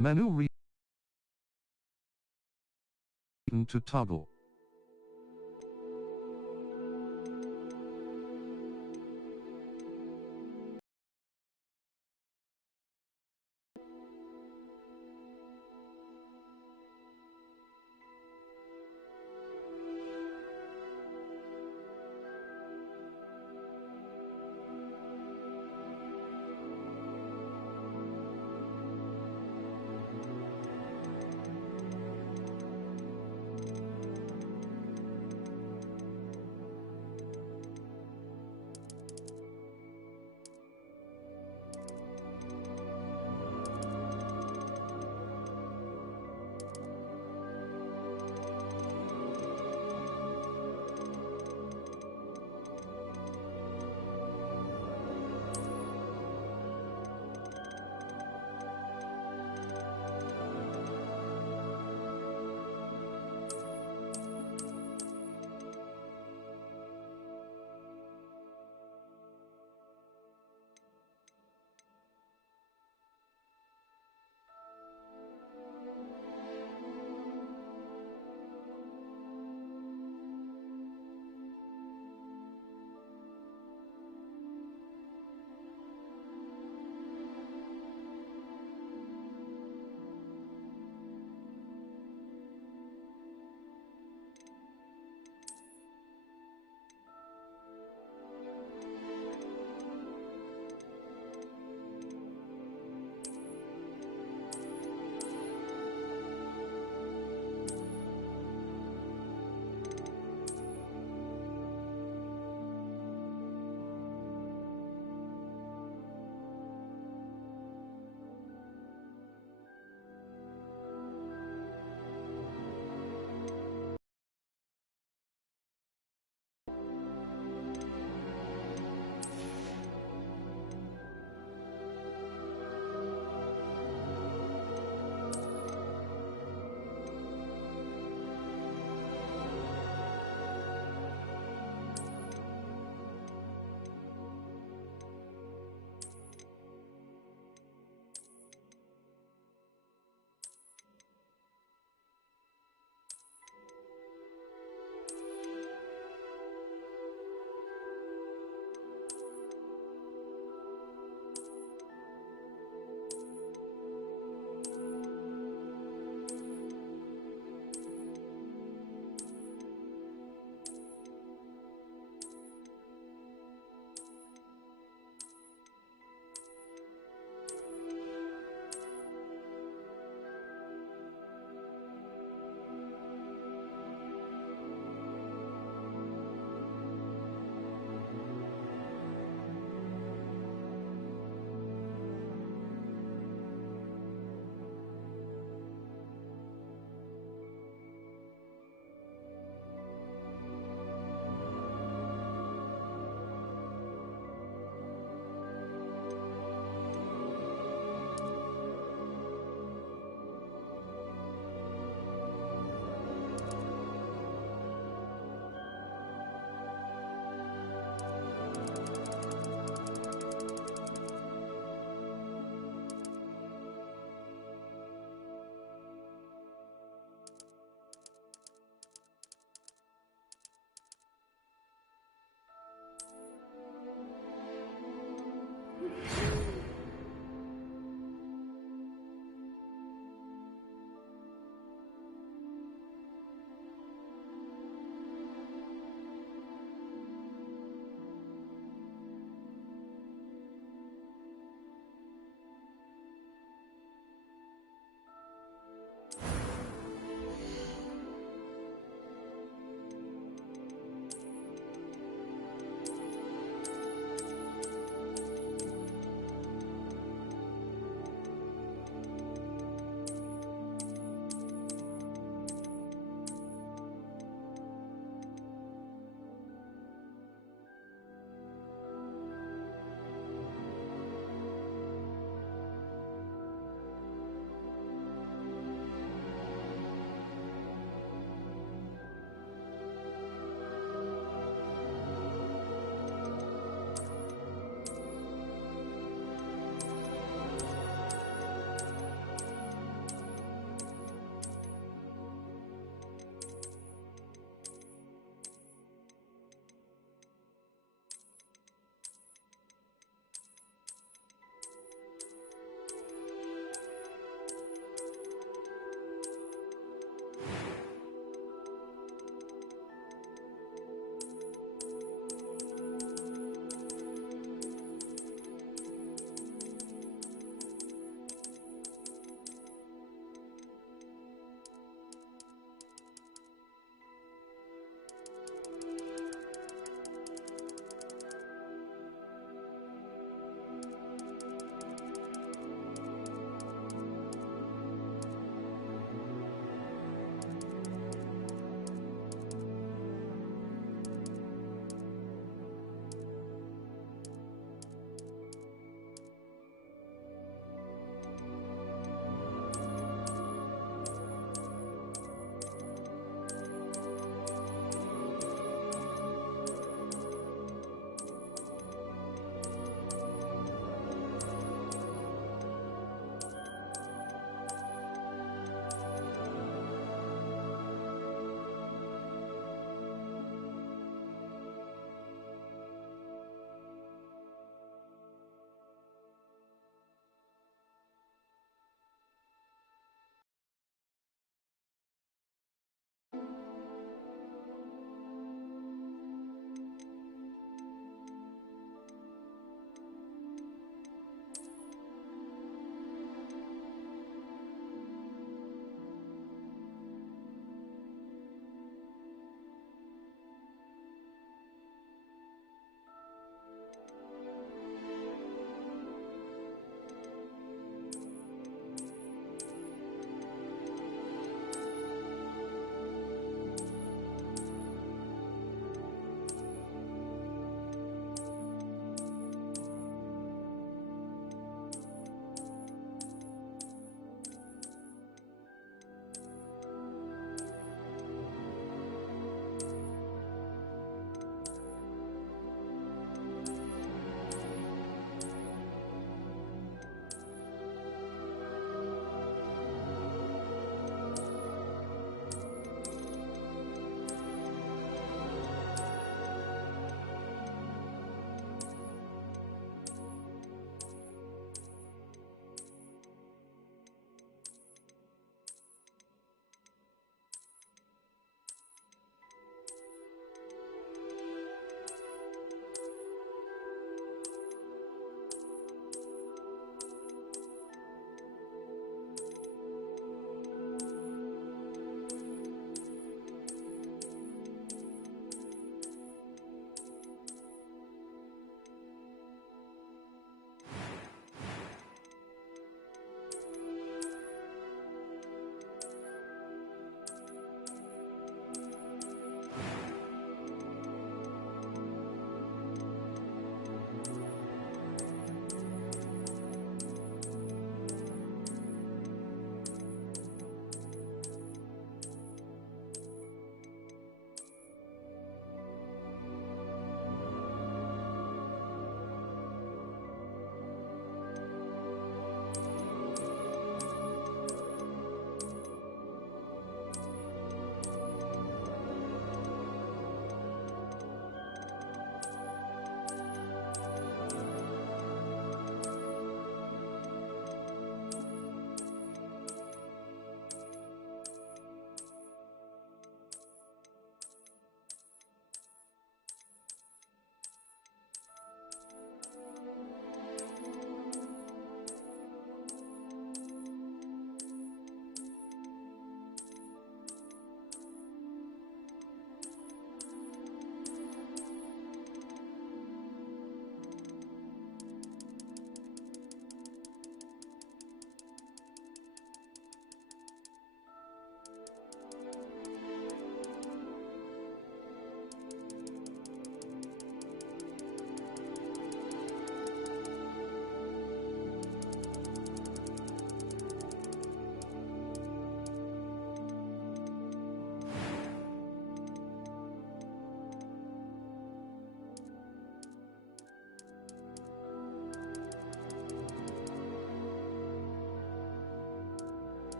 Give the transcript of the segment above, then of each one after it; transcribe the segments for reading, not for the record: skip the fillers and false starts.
Menu to toggle.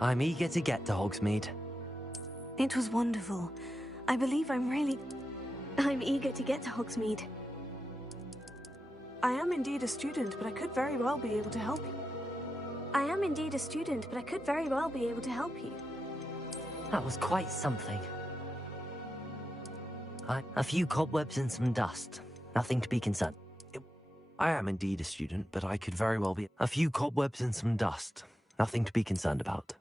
I'm eager to get to Hogsmeade. It was wonderful. I believe I'm eager to get to Hogsmeade. I am indeed a student, but I could very well be able to help you. That was quite something. A few cobwebs and some dust. Nothing to be concerned. I am indeed a student, but I could very well be... A few cobwebs and some dust. Nothing to be concerned about.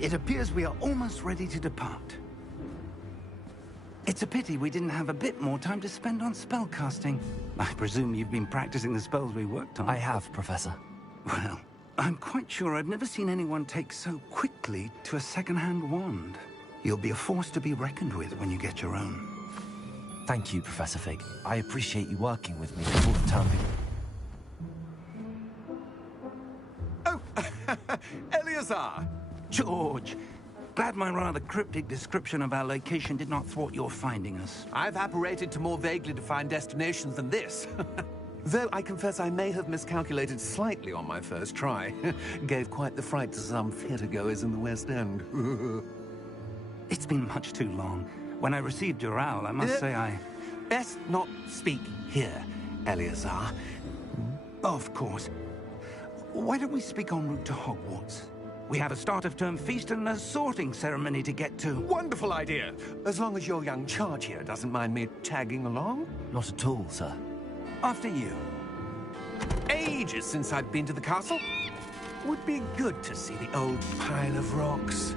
It appears we are almost ready to depart. It's a pity we didn't have a bit more time to spend on spellcasting. I presume you've been practicing the spells we worked on. I have, Professor. Well, I'm quite sure I've never seen anyone take so quickly to a second-hand wand. You'll be a force to be reckoned with when you get your own. Thank you, Professor Fig. I appreciate you working with me for the time being. Oh, Eleazar! George! Glad my rather cryptic description of our location did not thwart your finding us. I've apparated to more vaguely defined destinations than this. Though I confess I may have miscalculated slightly on my first try. Gave quite the fright to some theatergoers in the West End. It's been much too long. When I received your owl, I must say I... Best not speak here, Eleazar. Of course. Why don't we speak en route to Hogwarts? We have a start-of-term feast and a sorting ceremony to get to. Wonderful idea! As long as your young charge here doesn't mind me tagging along. Not at all, sir. After you. Ages since I've been to the castle. Would be good to see the old pile of rocks.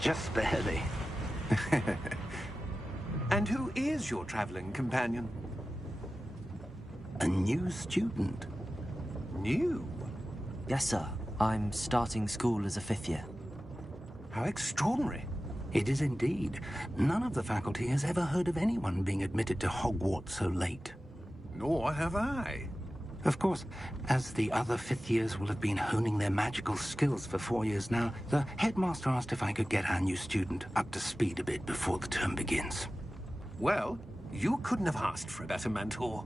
Just barely. And who is your traveling companion? A new student. New? Yes, sir. I'm starting school as a 5th year. How extraordinary. It is indeed. None of the faculty has ever heard of anyone being admitted to Hogwarts so late. Nor have I. Of course, as the other 5th years will have been honing their magical skills for 4 years now, the headmaster asked if I could get our new student up to speed a bit before the term begins. Well, you couldn't have asked for a better mentor.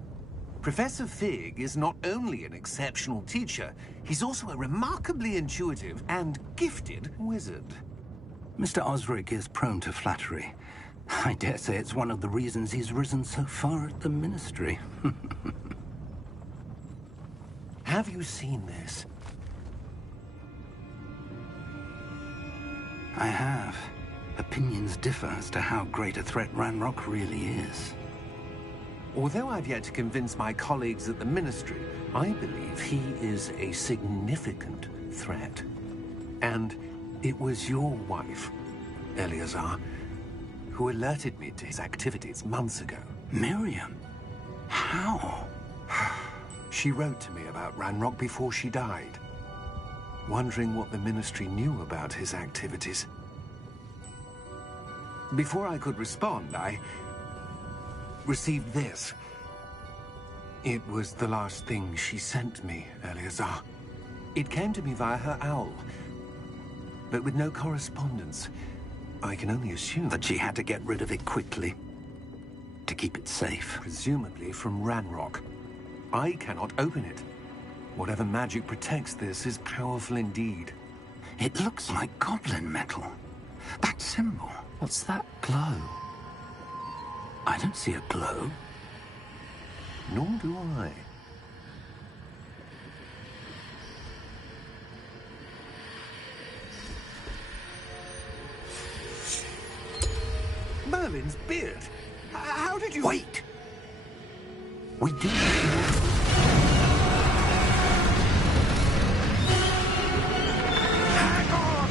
Professor Fig is not only an exceptional teacher, he's also a remarkably intuitive and gifted wizard. Mr. Osric is prone to flattery. I dare say it's one of the reasons he's risen so far at the Ministry. Have you seen this? I have. Opinions differ as to how great a threat Ranrock really is. Although I've yet to convince my colleagues at the Ministry, I believe he is a significant threat. And it was your wife, Eleazar, who alerted me to his activities months ago. Miriam? How? She wrote to me about Ranrock before she died, wondering what the Ministry knew about his activities. Before I could respond, I received this. It was the last thing she sent me, Eleazar. It came to me via her owl, but with no correspondence. I can only assume That she had to get rid of it quickly. To keep it safe. presumably from Ranrock. I cannot open it. Whatever magic protects this is powerful indeed. It looks like goblin metal. That symbol. What's that glow? I don't see a glow. Nor do I. Merlin's beard. How did you... Wait! We do. Hang on!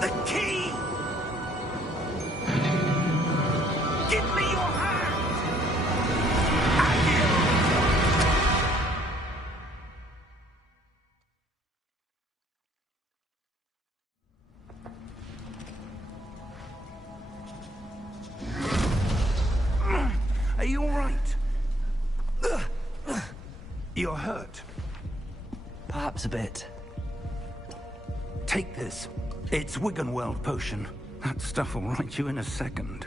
The key! Give me your hand! Are you all right? You're hurt. Perhaps a bit. Take this. It's Wiggenweld potion. That stuff will right you in a second.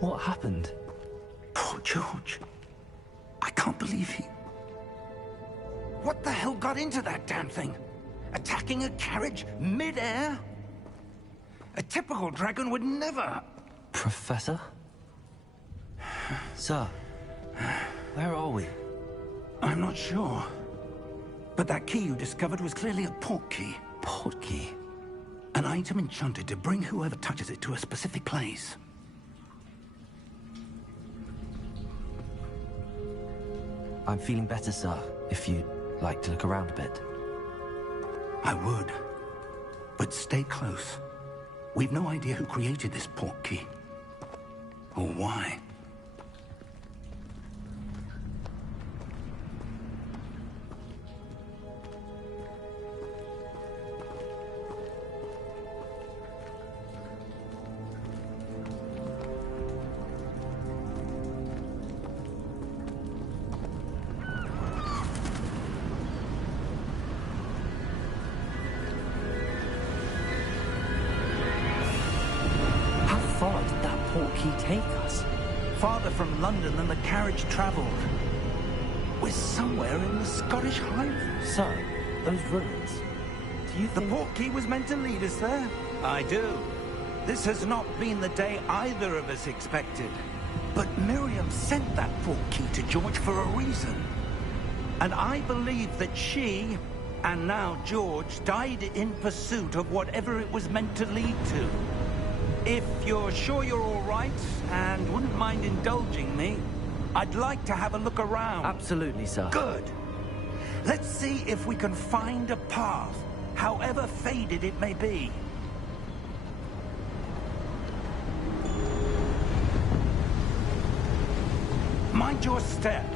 What happened? Poor George. I can't believe he... What the hell got into that damn thing? Attacking a carriage mid-air? A typical dragon would never... Professor? Sir, where are we? I'm not sure. But that key you discovered was clearly a portkey. Portkey? An item enchanted to bring whoever touches it to a specific place. I'm feeling better, sir, if you'd like to look around a bit. I would. But stay close. We've no idea who created this portkey. Or why. far did that portkey take us? Farther from London than the carriage travelled. We're somewhere in the Scottish Highlands. So, those ruins. Do you The think... portkey was meant to lead us there? I do. This has not been the day either of us expected. But Miriam sent that portkey to George for a reason. And I believe that she, and now George, died in pursuit of whatever it was meant to lead to. If you're sure you're all right, and wouldn't mind indulging me, I'd like to have a look around. Absolutely, sir. Good. Let's see if we can find a path, however faded it may be. Mind your step.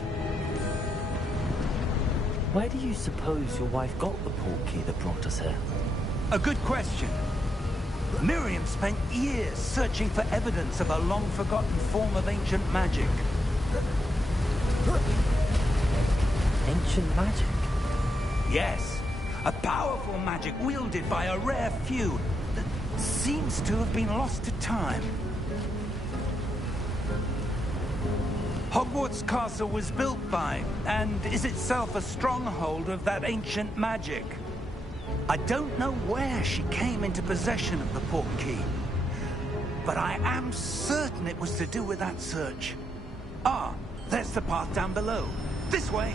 Where do you suppose your wife got the portkey that brought us here? A good question. Miriam spent years searching for evidence of a long-forgotten form of ancient magic. Ancient magic? Yes, a powerful magic wielded by a rare few that seems to have been lost to time. Hogwarts Castle was built by, and is itself a stronghold of that ancient magic. I don't know where she came into possession of the portkey, but I am certain it was to do with that search. Ah, there's the path down below. This way.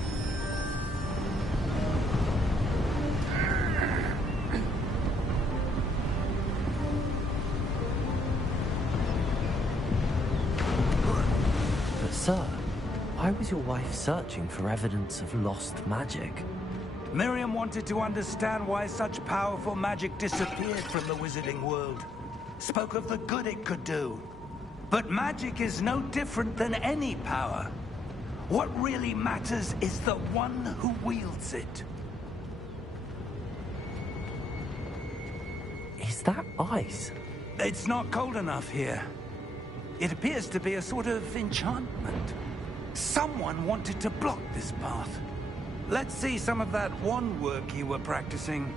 But sir, why was your wife searching for evidence of lost magic? Miriam wanted to understand why such powerful magic disappeared from the wizarding world. Spoke of the good it could do. But magic is no different than any power. What really matters is the one who wields it. Is that ice? It's not cold enough here. It appears to be a sort of enchantment. Someone wanted to block this path. Let's see some of that wand work you were practicing.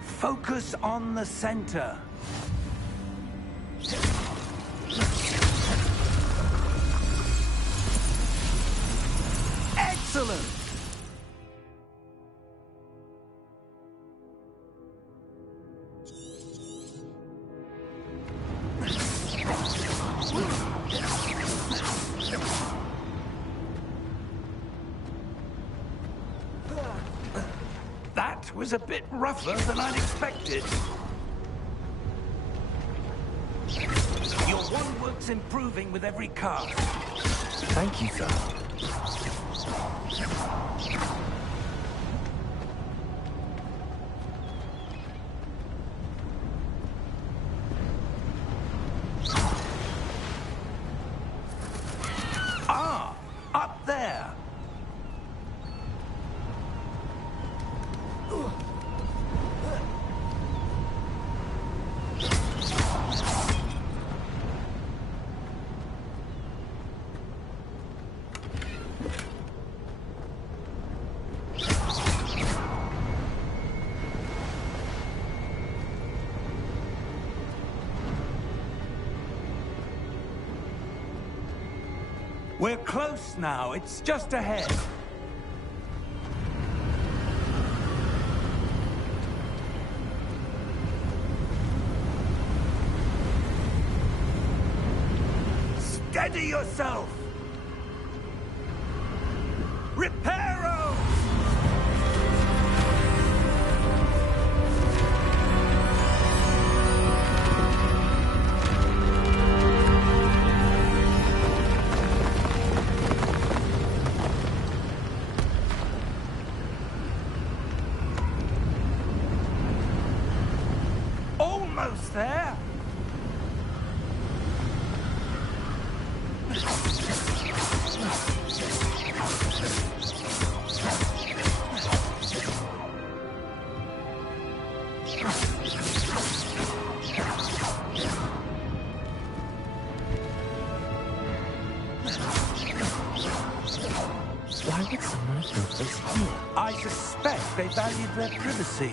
Focus on the center. Excellent! That was a bit rougher than I'd expected. Your wand work's improving with every cast. Thank you, sir. Ah, up there. We're close now. It's just ahead. Steady yourself! Reparo! Almost there! Why would someone have built this here? I suspect they valued their privacy.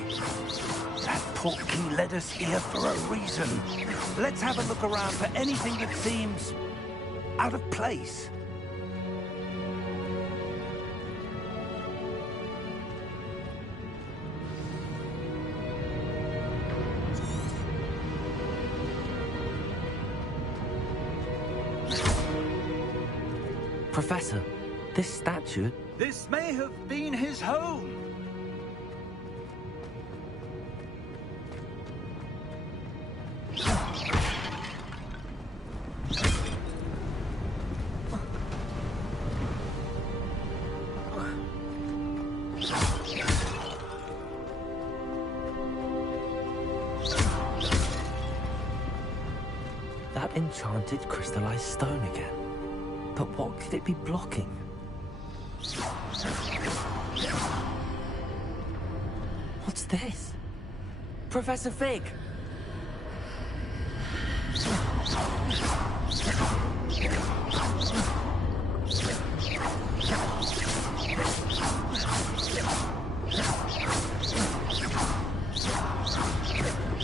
That portkey led us here for a reason. Let's have a look around for anything that seems out of place. Professor, this statue... This may have been his home. That enchanted crystallized stone again. But what could it be blocking? What's this? Professor Fig!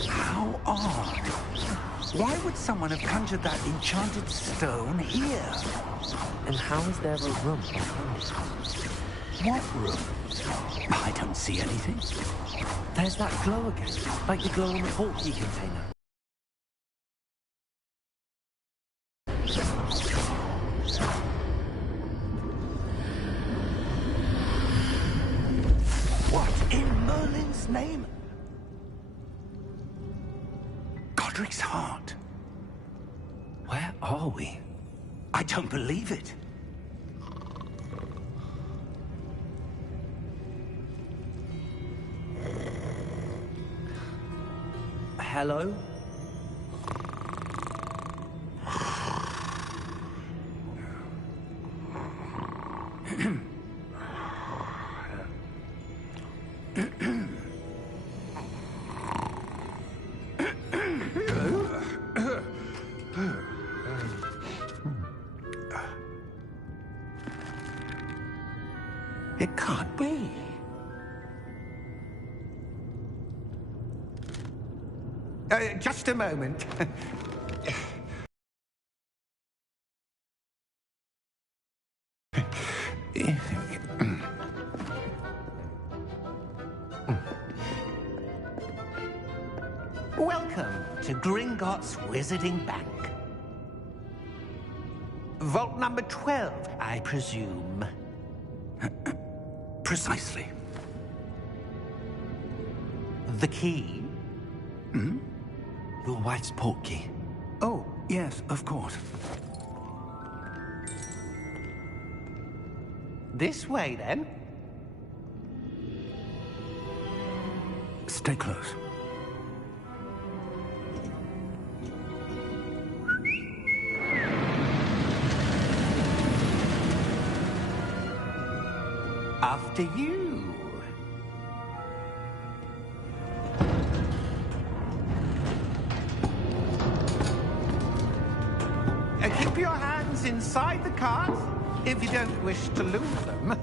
How odd. Why would someone have conjured that enchanted stone here? And how is there a room behind it? What room? I don't see anything. There's that glow again, like the glow in the portkey container. What in Merlin's name? Godric's heart. Where are we? I don't believe it. Hello? It can't be. Just a moment. Welcome to Gringotts Wizarding Bank. Vault number 12, I presume. Precisely. The key? Your wife's portkey. Oh, yes, of course. This way, then. Stay close. After you. Keep your hands inside the cart if you don't wish to lose them.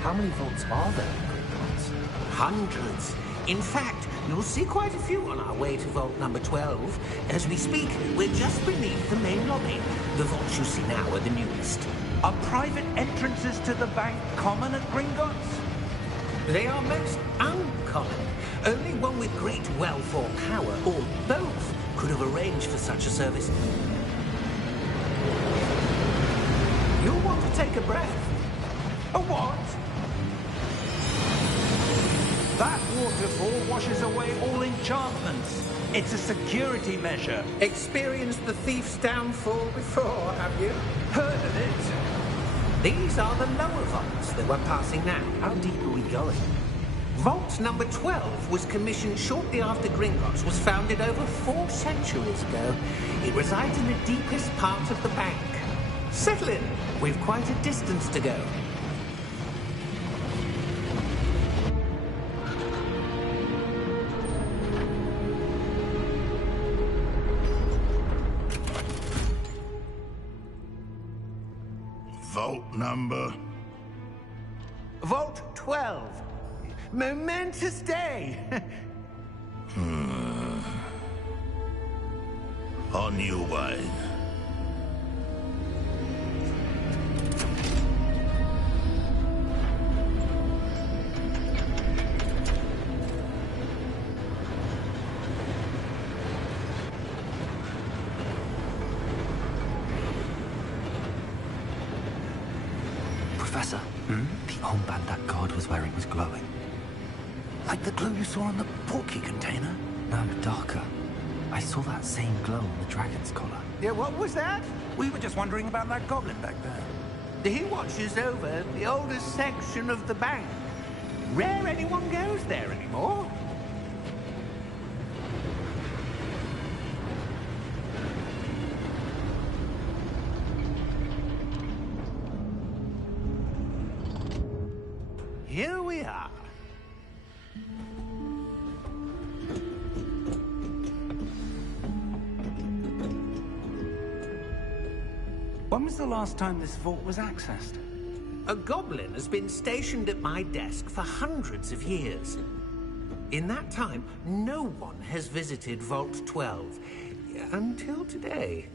How many vaults are there in Gringotts? Hundreds. In fact, you'll see quite a few on our way to vault number 12. As we speak, we're just beneath the main lobby. The vaults you see now are the newest. Are private entrances to the bank common at Gringotts? They are most uncommon. Only one with great wealth or power, or both, could have arranged for such a service. You'll want to take a breath. A what? That waterfall washes away all enchantments. It's a security measure. Experienced the thief's downfall before, have you? Heard of it? These are the lower vaults that we're passing now. How deep are we going? Vault number 12 was commissioned shortly after Gringotts was founded over 4 centuries ago. It resides in the deepest part of the bank. Settle in. We've quite a distance to go. Vault number? Vault 12. Momentous day. On your way. Professor, the armband that guard was wearing was glowing. Like the glow you saw on the porky container? No, darker. I saw that same glow on the dragon's collar. Yeah, what was that? We were just wondering about that goblin back there. He watches over the oldest section of the bank. Rare anyone goes there anymore. Here we are. When was the last time this vault was accessed? A goblin has been stationed at my desk for hundreds of years. In that time, no one has visited Vault 12. Until today.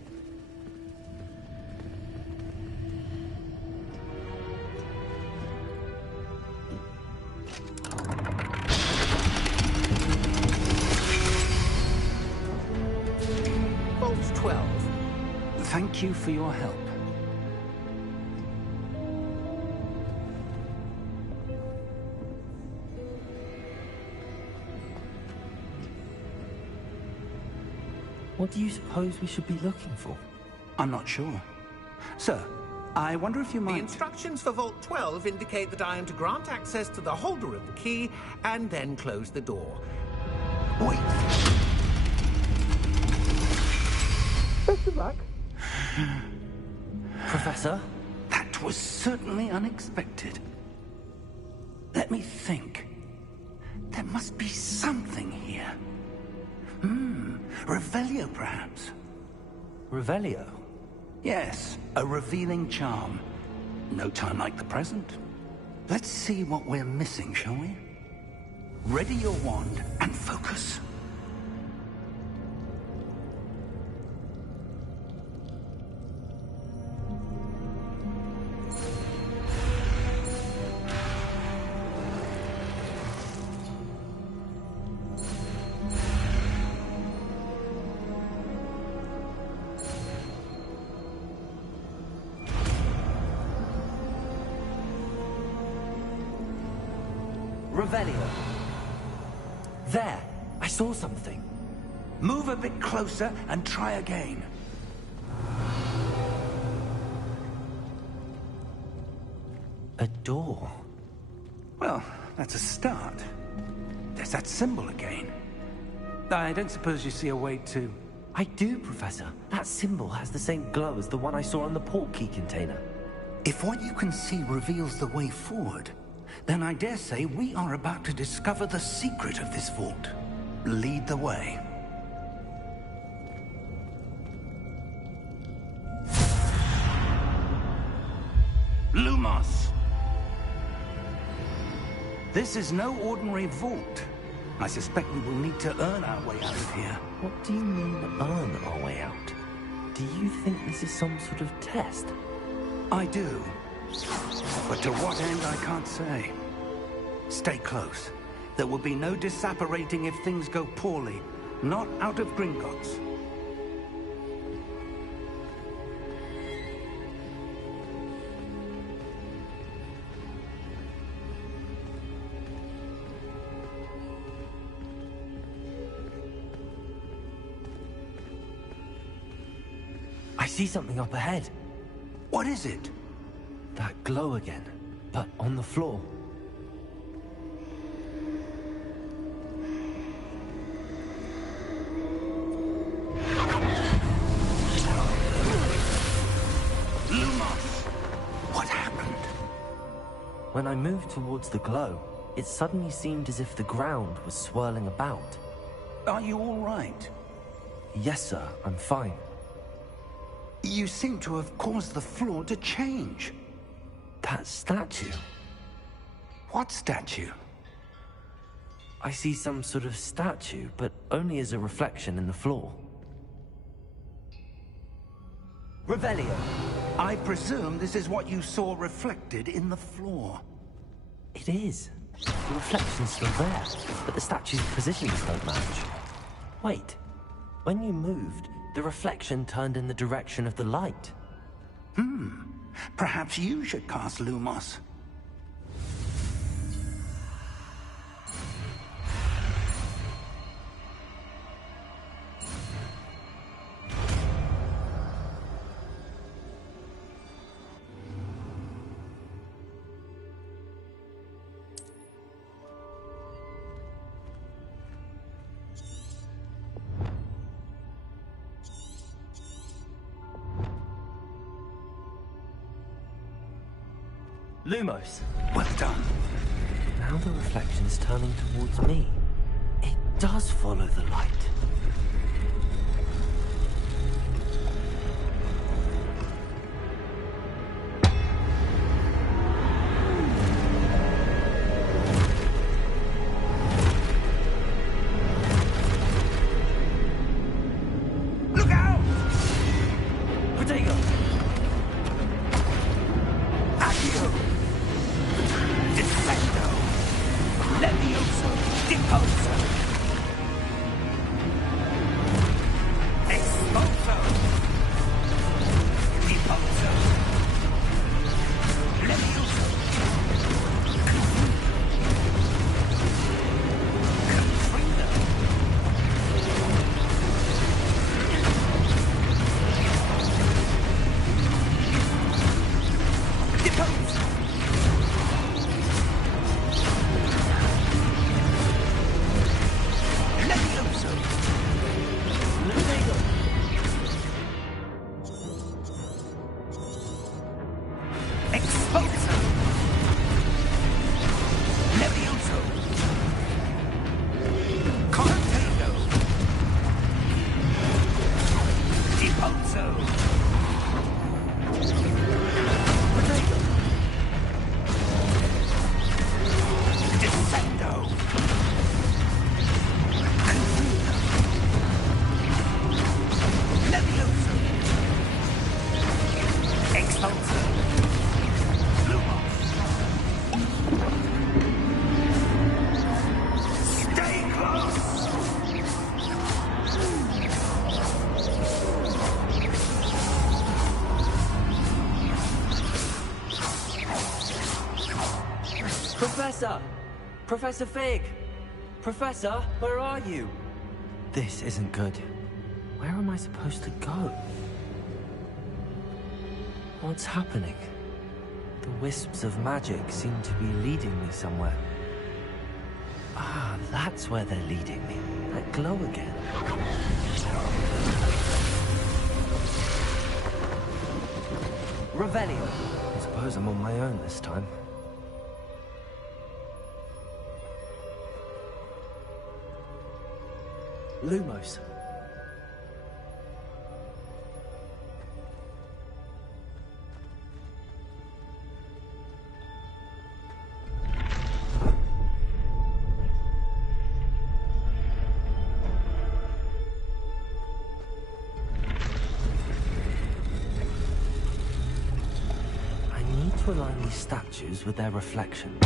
Vault 12. Thank you for your help. What do you suppose we should be looking for? I'm not sure. Sir, I wonder if you The might... instructions for Vault 12 indicate that I am to grant access to the holder of the key and then close the door. Wait! Best of luck. Professor? That was certainly unexpected. Let me think. There must be something here. Revelio, perhaps? Revelio? Yes, a revealing charm. No time like the present. Let's see what we're missing, shall we? Ready your wand and focus. Revelio. There! I saw something. Move a bit closer and try again. A door. Well, that's a start. There's that symbol again. I don't suppose you see a way to... I do, Professor. That symbol has the same glow as the one I saw on the port key container. If what you can see reveals the way forward, then I dare say we are about to discover the secret of this vault. Lead the way. Lumos! This is no ordinary vault. I suspect we will need to earn our way out of here. What do you mean, earn our way out? Do you think this is some sort of test? I do. But to what end, I can't say. Stay close. There will be no disapparating if things go poorly. Not out of Gringotts. I see something up ahead. What is it? That glow again, but on the floor. Lumos! What happened? When I moved towards the glow, it suddenly seemed as if the ground was swirling about. Are you all right? Yes, sir, I'm fine. You seem to have caused the floor to change. That statue. What statue? I see some sort of statue, but only as a reflection in the floor. Revelio. I presume this is what you saw reflected in the floor. It is. The reflection's still there, but the statue's positions don't match. Wait. When you moved, the reflection turned in the direction of the light. Perhaps you should cast Lumos. Lumos. Well done. Now the reflection's turning towards me. It does follow the light. Look out! Protego! Accio! Defendo! Levioso! Deposo! Exposo! Deposo! Levioso! Confringo! Deposo! Levioso! Lumego! Exposo! Levioso! Cortado! Deposo! Protego! Descendo! Levioso! Exposo! Lumos! Stay close! Professor! Professor Fig! Professor, where are you? This isn't good. Where am I supposed to go? What's happening? The wisps of magic seem to be leading me somewhere. Ah, that's where they're leading me. That glow again. Revelio. I suppose I'm on my own this time. Lumos. I need to align these statues with their reflections.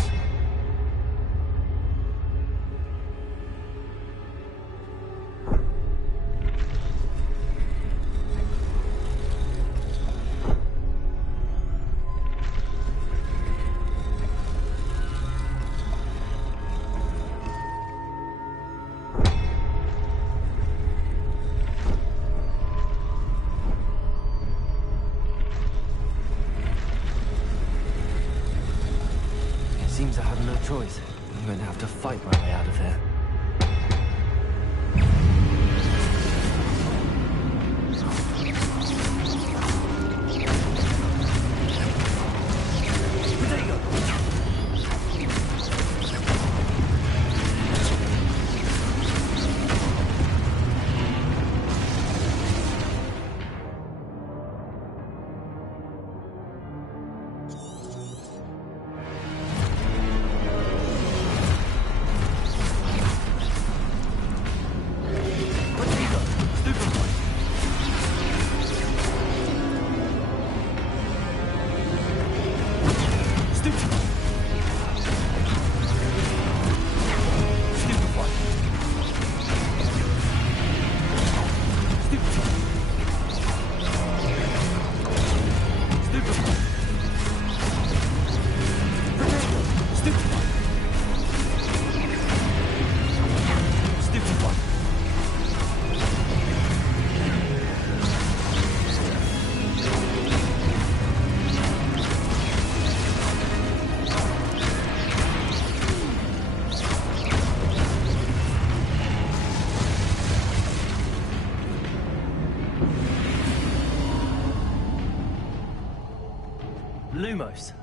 Seems I have no choice. I'm going to have to fight my way out of here. Lumos.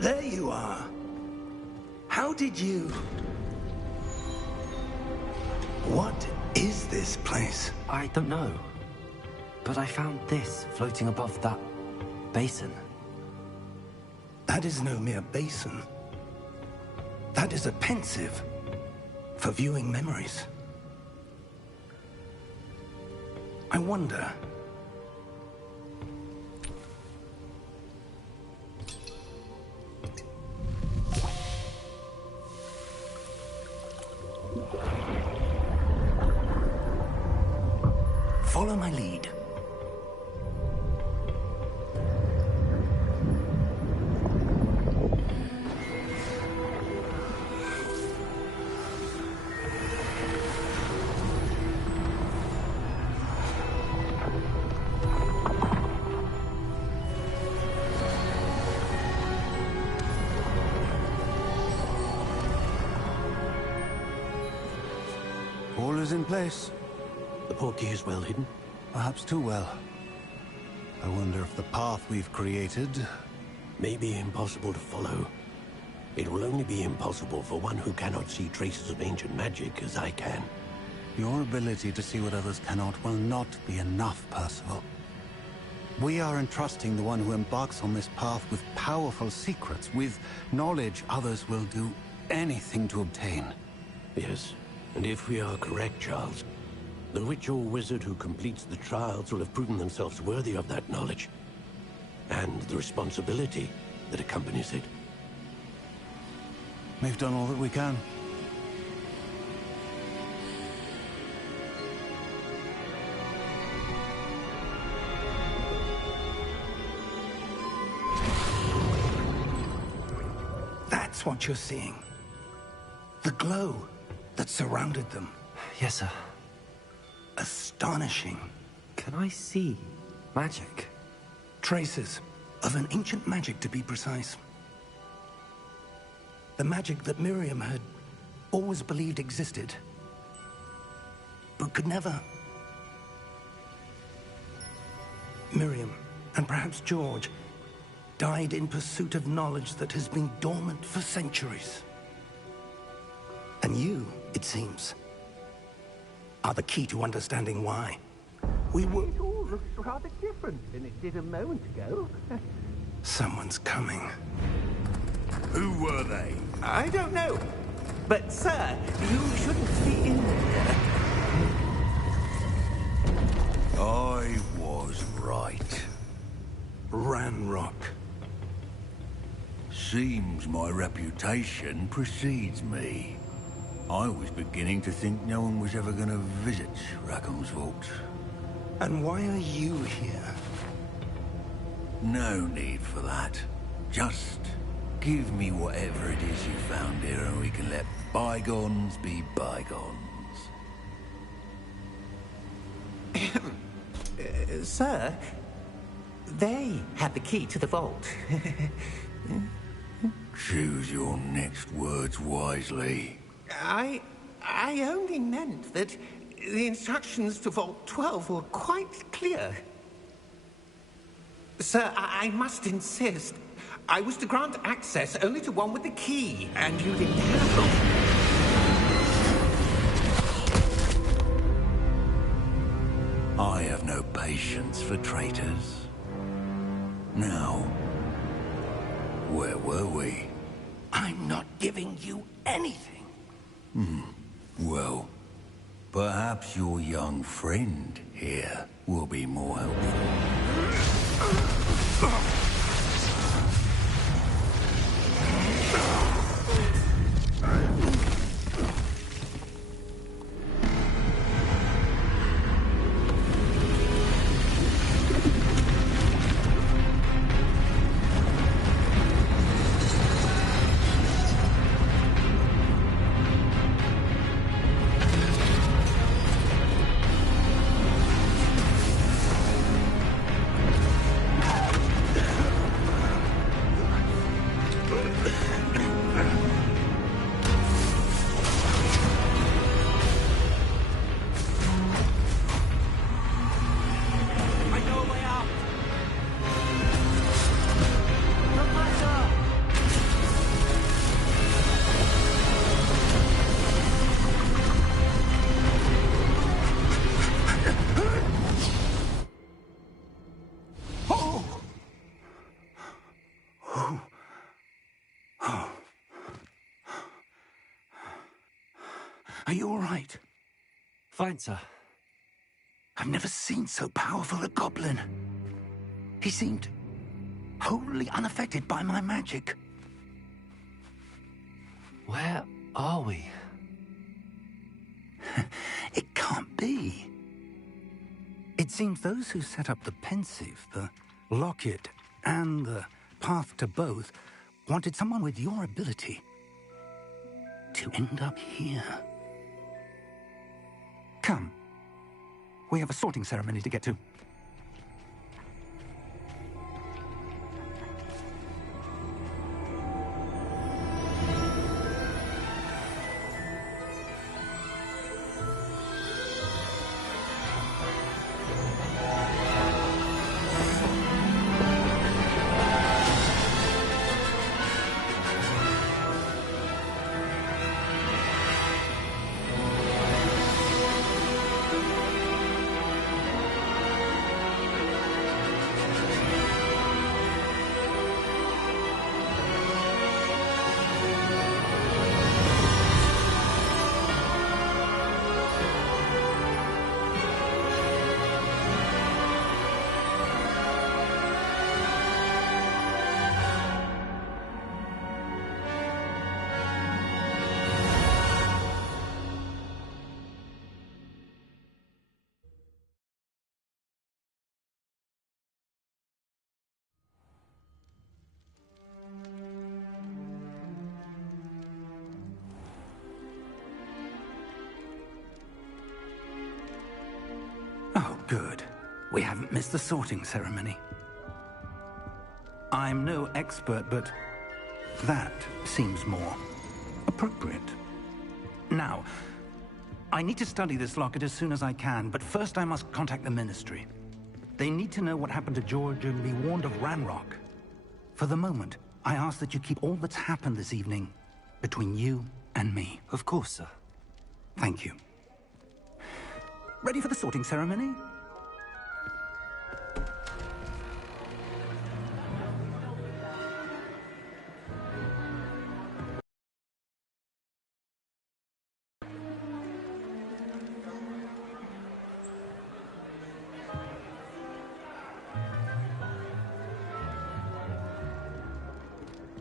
There you are. How did you... What is this place? I don't know. But I found this floating above that basin. That is no mere basin. That is a pensive for viewing memories. I wonder... Follow my lead. All is in place. The portkey is well hidden? Perhaps too well. I wonder if the path we've created... may be impossible to follow. It will only be impossible for one who cannot see traces of ancient magic as I can. Your ability to see what others cannot will not be enough, Percival. We are entrusting the one who embarks on this path with powerful secrets, with knowledge others will do anything to obtain. Yes, and if we are correct, Charles, the witch or wizard who completes the trials will have proven themselves worthy of that knowledge, and the responsibility that accompanies it. We've done all that we can. That's what you're seeing. The glow that surrounded them. Yes, sir. Astonishing. Can I see magic? Traces of an ancient magic, to be precise. The magic that Miriam had always believed existed, but could never. Miriam, and perhaps George, died in pursuit of knowledge that has been dormant for centuries. And you, it seems, are the key to understanding why. It all looks rather different than it did a moment ago. Someone's coming. Who were they? I don't know. But, sir, you shouldn't be in there. I was right. Ranrock. Seems my reputation precedes me. I was beginning to think no one was ever going to visit Rackham's Vault. And why are you here? No need for that. Just give me whatever it is you found here and we can let bygones be bygones. Sir, they had the key to the vault. Choose your next words wisely. I only meant that the instructions to Vault 12 were quite clear. Sir, I must insist. I was to grant access only to one with the key, and you didn't have it. I have no patience for traitors. Now, where were we? I'm not giving you anything. Well, perhaps your young friend here will be more helpful. Are you all right? Fine, sir. I've never seen so powerful a goblin. He seemed wholly unaffected by my magic. Where are we? It can't be. It seems those who set up the Pensieve, the Locket, and the Path to Both wanted someone with your ability to end up here. Come. We have a sorting ceremony to get to. Oh, good. We haven't missed the sorting ceremony. I'm no expert, but that seems more appropriate. Now, I need to study this locket as soon as I can, but first I must contact the Ministry. They need to know what happened to George and be warned of Ranrock. For the moment, I ask that you keep all that's happened this evening between you and me. Of course, sir. Thank you. Ready for the sorting ceremony?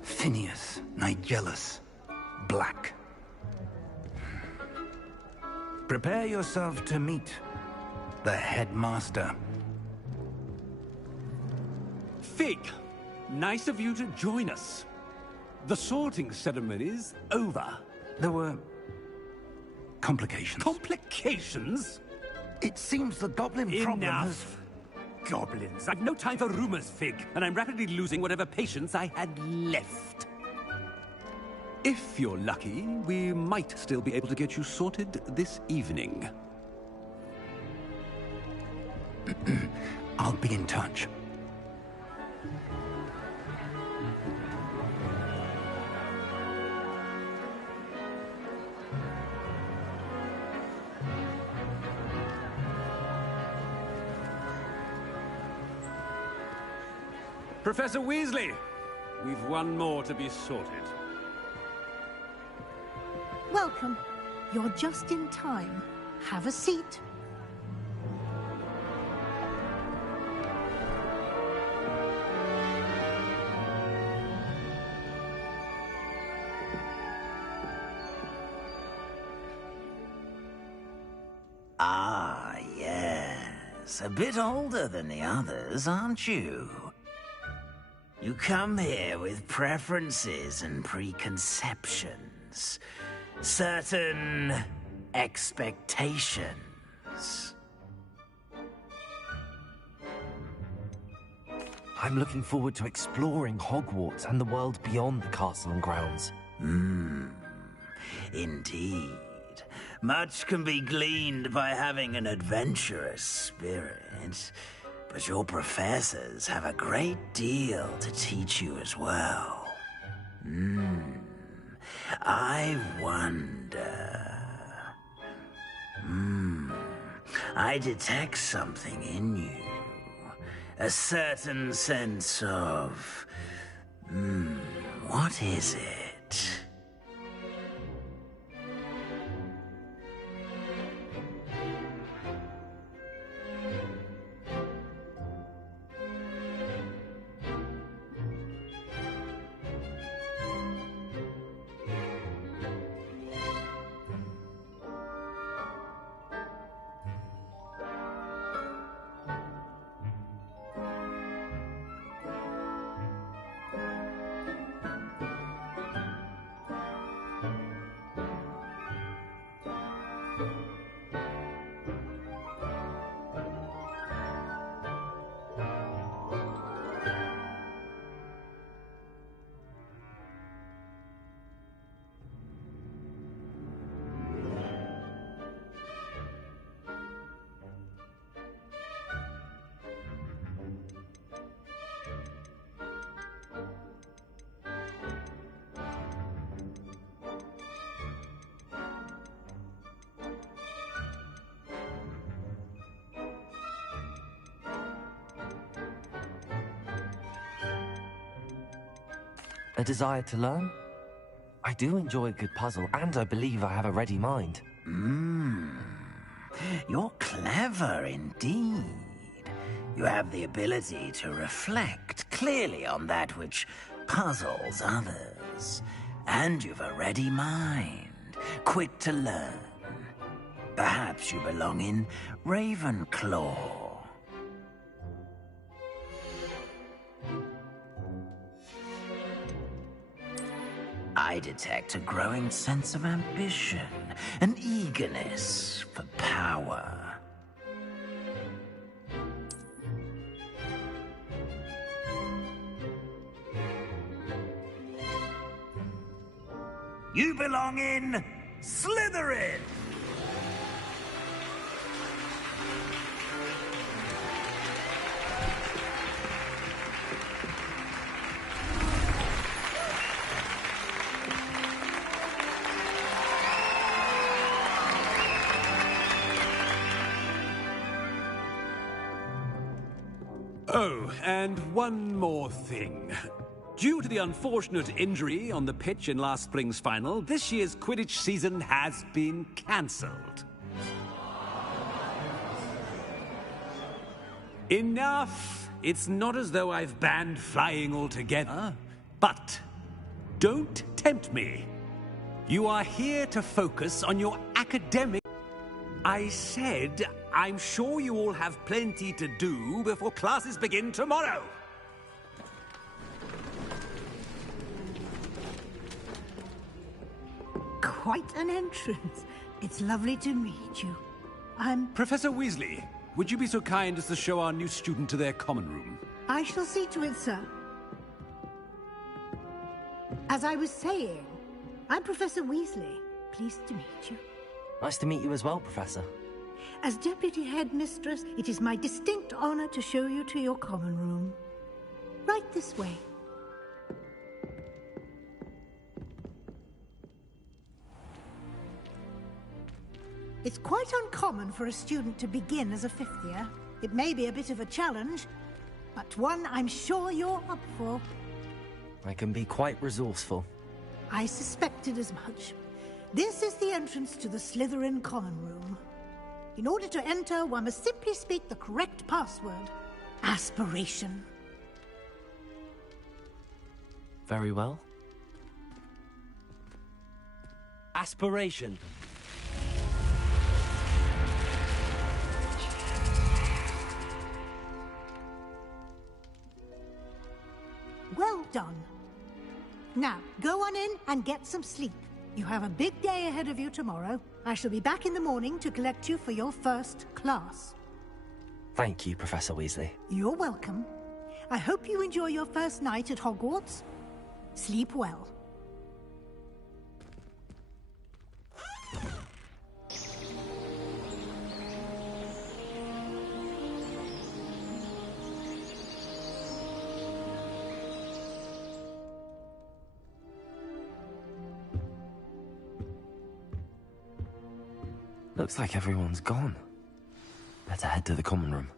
Phineas Nigellus Black. Prepare yourself to meet the headmaster. Fig, nice of you to join us. The sorting ceremony's over. There were complications. Complications? It seems the goblin problem has... Enough! Goblins. I've no time for rumors, Fig, and I'm rapidly losing whatever patience I had left. If you're lucky, we might still be able to get you sorted this evening. I'll be in touch. Professor Weasley, we've one more to be sorted. Welcome. You're just in time. Have a seat. Ah, yes. A bit older than the others, aren't you? You come here with preferences and preconceptions. Certain expectations. I'm looking forward to exploring Hogwarts and the world beyond the castle and grounds. Indeed. Much can be gleaned by having an adventurous spirit, but your professors have a great deal to teach you as well. I wonder... I detect something in you. A certain sense of... what is it? A desire to learn? I do enjoy a good puzzle, and I believe I have a ready mind. You're clever indeed. You have the ability to reflect clearly on that which puzzles others. And you've a ready mind, quick to learn. Perhaps you belong in Ravenclaw. I detect a growing sense of ambition, an eagerness for power. You belong in Slytherin! Oh, and one more thing. Due to the unfortunate injury on the pitch in last spring's final, this year's Quidditch season has been cancelled. Enough! It's not as though I've banned flying altogether. But don't tempt me. You are here to focus on your academic... I said I'm sure you all have plenty to do before classes begin tomorrow. Quite an entrance. It's lovely to meet you. Professor Weasley, would you be so kind as to show our new student to their common room? I shall see to it, sir. As I was saying, I'm Professor Weasley. Pleased to meet you. Nice to meet you as well, Professor. As Deputy Headmistress, it is my distinct honor to show you to your common room. Right this way. It's quite uncommon for a student to begin as a fifth year. It may be a bit of a challenge, but one I'm sure you're up for. I can be quite resourceful. I suspected as much. This is the entrance to the Slytherin common room. In order to enter, one must simply speak the correct password. Aspiration. Very well. Aspiration. Well done. Now, go on in and get some sleep. You have a big day ahead of you tomorrow. I shall be back in the morning to collect you for your first class. Thank you, Professor Weasley. You're welcome. I hope you enjoy your first night at Hogwarts. Sleep well. Looks like everyone's gone. Better head to the common room.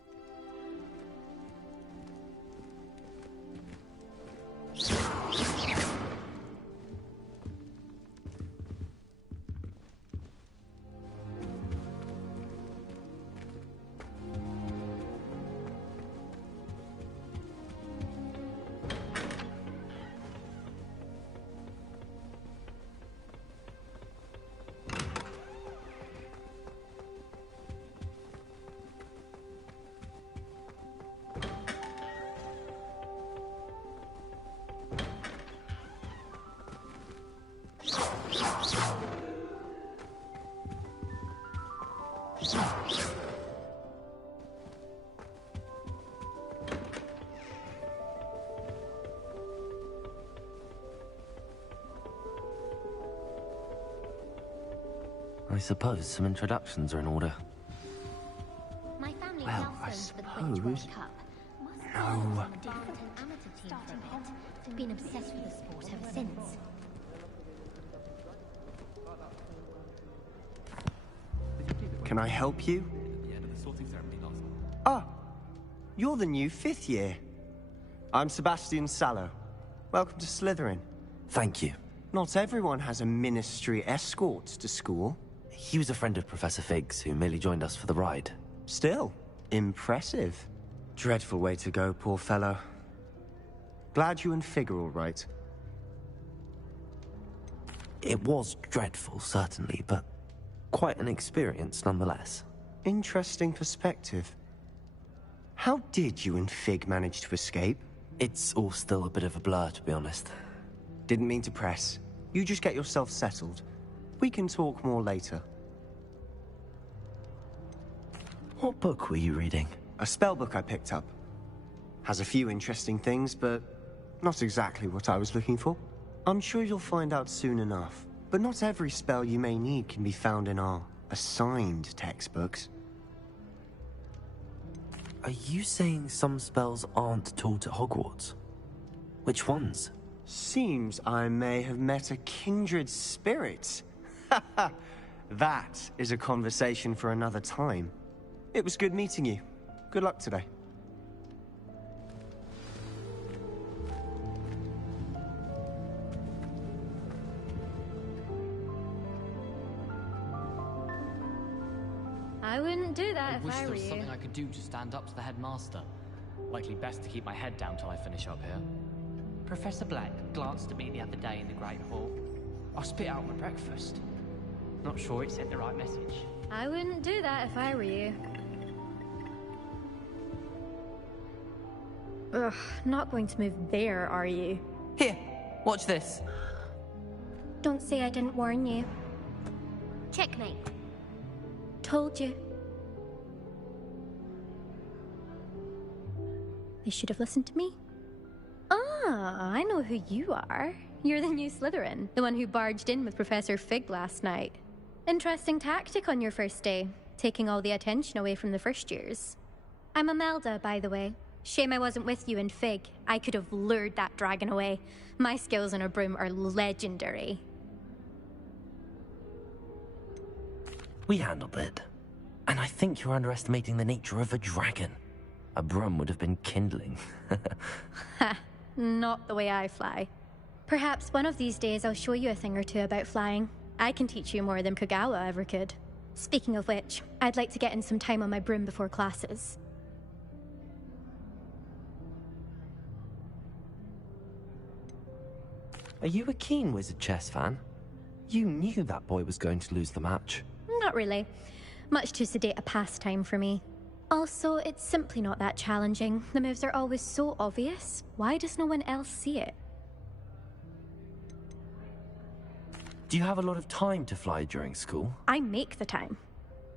I suppose some introductions are in order. My family Well, I suppose... No. I've been obsessed with the sport ever since. Can I help you? Ah, you're the new fifth year. I'm Sebastian Sallow. Welcome to Slytherin. Thank you. Not everyone has a ministry escort to school. He was a friend of Professor Figgs, who merely joined us for the ride. Still, impressive. Dreadful way to go, poor fellow. Glad you and Fig are all right. It was dreadful, certainly, but quite an experience nonetheless. Interesting perspective. How did you and Fig manage to escape? It's all still a bit of a blur, to be honest. Didn't mean to press. You just get yourself settled. We can talk more later. What book were you reading? A spell book I picked up. Has a few interesting things, but not exactly what I was looking for. I'm sure you'll find out soon enough. But not every spell you may need can be found in our assigned textbooks. Are you saying some spells aren't taught at Hogwarts? Which ones? Seems I may have met a kindred spirit. That is a conversation for another time. It was good meeting you. Good luck today. I wouldn't do that I if wish I there were was you. something I could do to stand up to the headmaster. Likely best to keep my head down till I finish up here. Professor Black glanced at me the other day in the Great Hall. I spit out my breakfast. Not sure it sent the right message. I wouldn't do that if I were you. Ugh, not going to move there, are you? Here, watch this. Don't say I didn't warn you. Checkmate. Told you. They should have listened to me. Ah, I know who you are. You're the new Slytherin, the one who barged in with Professor Fig last night. Interesting tactic on your first day, taking all the attention away from the first years. I'm Imelda, by the way. Shame I wasn't with you in Fig. I could have lured that dragon away. My skills on a broom are legendary. We handled it. And I think you're underestimating the nature of a dragon. A broom would have been kindling. Ha, not the way I fly. Perhaps one of these days I'll show you a thing or two about flying. I can teach you more than Kogawa ever could. Speaking of which, I'd like to get in some time on my broom before classes. Are you a keen Wizard Chess fan? You knew that boy was going to lose the match. Not really. Much too sedate a pastime for me. Also, it's simply not that challenging. The moves are always so obvious. Why does no one else see it? Do you have a lot of time to fly during school? I make the time.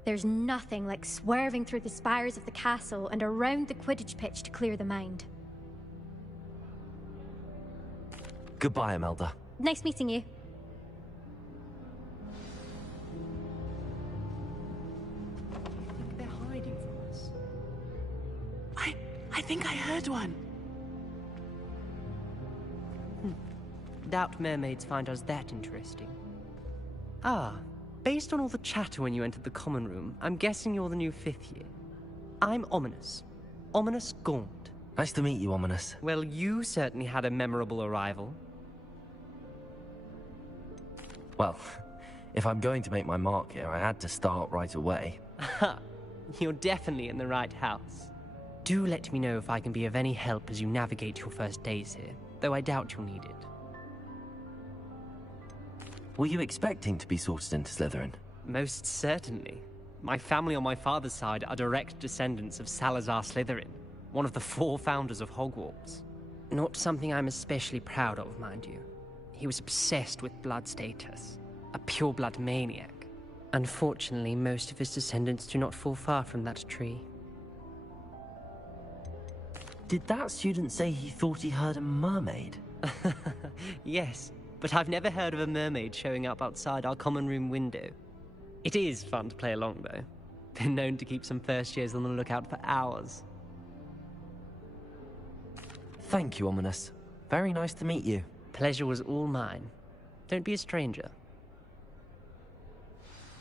There's nothing like swerving through the spires of the castle and around the Quidditch pitch to clear the mind. Goodbye, Imelda. Nice meeting you. They're hiding from us. I think I heard one. Doubt mermaids find us that interesting. Ah, based on all the chatter when you entered the common room, I'm guessing you're the new 5th year. I'm Ominis. Ominis Gaunt. Nice to meet you, Ominis. Well, you certainly had a memorable arrival. Well, if I'm going to make my mark here, I had to start right away. Ha! You're definitely in the right house. Do let me know if I can be of any help as you navigate your first days here, though I doubt you'll need it. Were you expecting to be sorted into Slytherin? Most certainly. My family on my father's side are direct descendants of Salazar Slytherin, one of the 4 founders of Hogwarts. Not something I'm especially proud of, mind you. He was obsessed with blood status, a pure-blood maniac. Unfortunately, most of his descendants do not fall far from that tree. Did that student say he thought he heard a mermaid? Yes, but I've never heard of a mermaid showing up outside our common room window. It is fun to play along, though. Been known to keep some first years on the lookout for hours. Thank you, Ominis. Very nice to meet you. Pleasure was all mine. Don't be a stranger.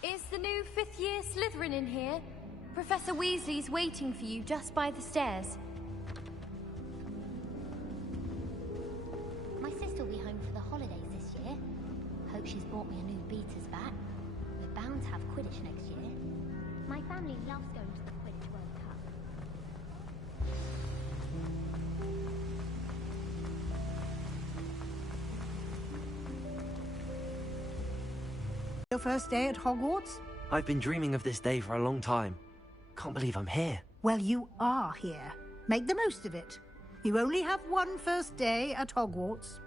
Is the new 5th year Slytherin in here? Professor Weasley's waiting for you just by the stairs. My sister will be home for the holidays this year. Hope she's bought me a new beaters bat. We're bound to have Quidditch next year. My family loves going to the Quidditch World Cup. Your first day at Hogwarts? I've been dreaming of this day for a long time. Can't believe I'm here. Well, you are here. Make the most of it. You only have one first day at Hogwarts.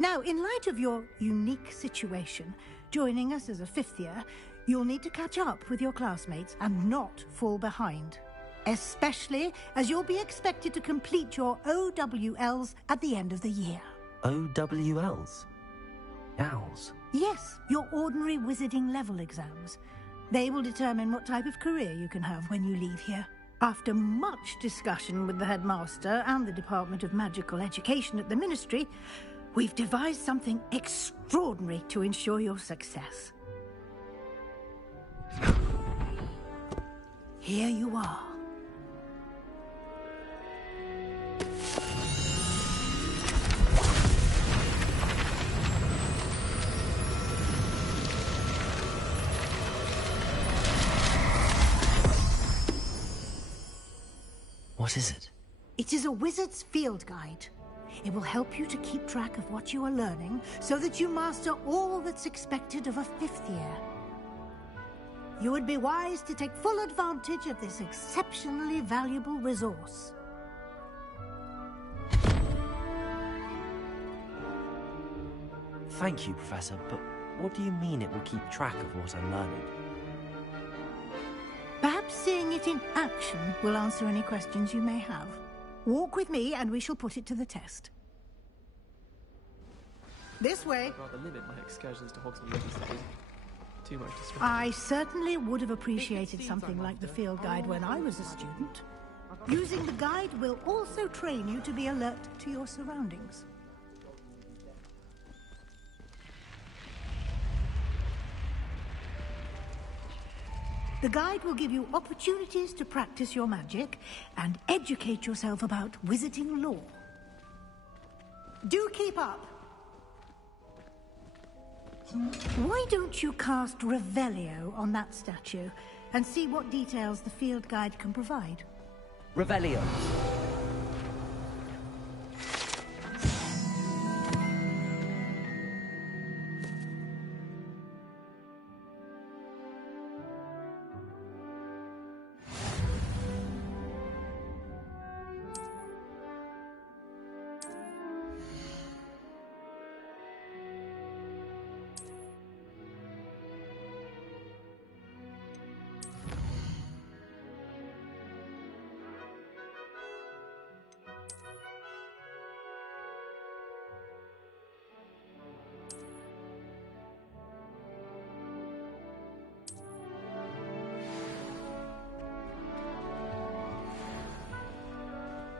Now, in light of your unique situation, joining us as a 5th year, you'll need to catch up with your classmates and not fall behind. Especially as you'll be expected to complete your OWLs at the end of the year. OWLs? Owls? Yes, your ordinary wizarding level exams. They will determine what type of career you can have when you leave here. After much discussion with the headmaster and the Department of Magical Education at the Ministry, we've devised something extraordinary to ensure your success. Here you are. What is it? It is a wizard's field guide. It will help you to keep track of what you are learning so that you master all that's expected of a 5th year. You would be wise to take full advantage of this exceptionally valuable resource. Thank you, Professor, but what do you mean it will keep track of what I'm learning? Perhaps seeing it in action will answer any questions you may have. Walk with me and we shall put it to the test. This way. I'd rather limit my excursions to Hogsmeade instead. Too much distraction. I certainly would have appreciated something like the field guide when I was a student. Using the guide will also train you to be alert to your surroundings. The guide will give you opportunities to practice your magic and educate yourself about wizarding lore. Do keep up! Why don't you cast Revelio on that statue and see what details the field guide can provide? Revelio.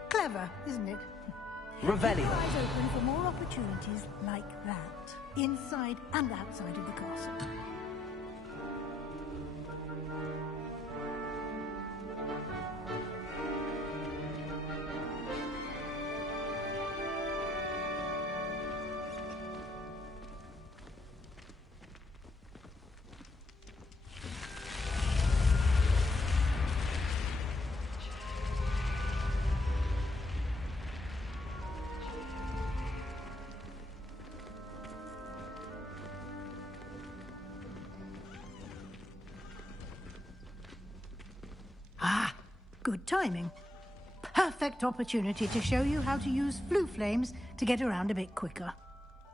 Clever, isn't it? Revelio. Keep your eyes open for more opportunities like that, inside and outside of the castle. Good timing. Perfect opportunity to show you how to use flue flames to get around a bit quicker.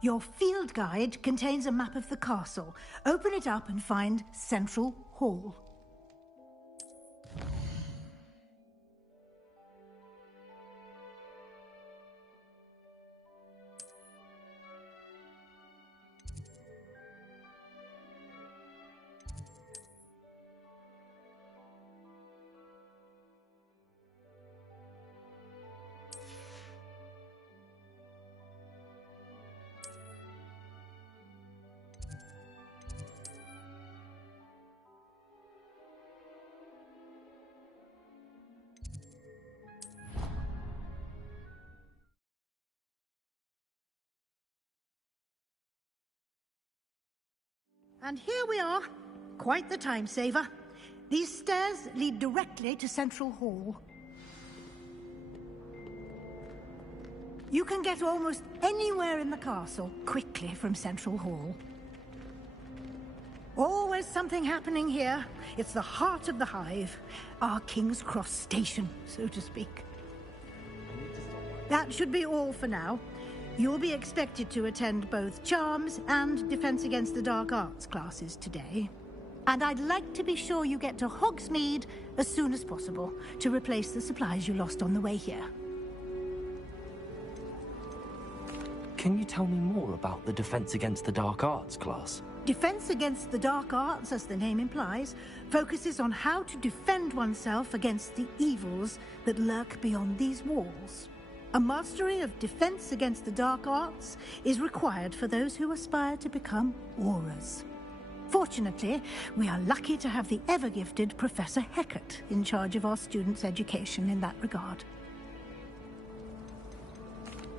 Your field guide contains a map of the castle. Open it up and find Central Hall. And here we are. Quite the time saver. These stairs lead directly to Central Hall. You can get almost anywhere in the castle quickly from Central Hall. Always something happening here. It's the heart of the Hive. Our King's Cross station, so to speak. That should be all for now. You'll be expected to attend both Charms and Defense Against the Dark Arts classes today. And I'd like to be sure you get to Hogsmeade as soon as possible to replace the supplies you lost on the way here. Can you tell me more about the Defense Against the Dark Arts class? Defense Against the Dark Arts, as the name implies, focuses on how to defend oneself against the evils that lurk beyond these walls. A mastery of Defense Against the Dark Arts is required for those who aspire to become Aurors. Fortunately, we are lucky to have the ever-gifted Professor Hecat in charge of our students' education in that regard.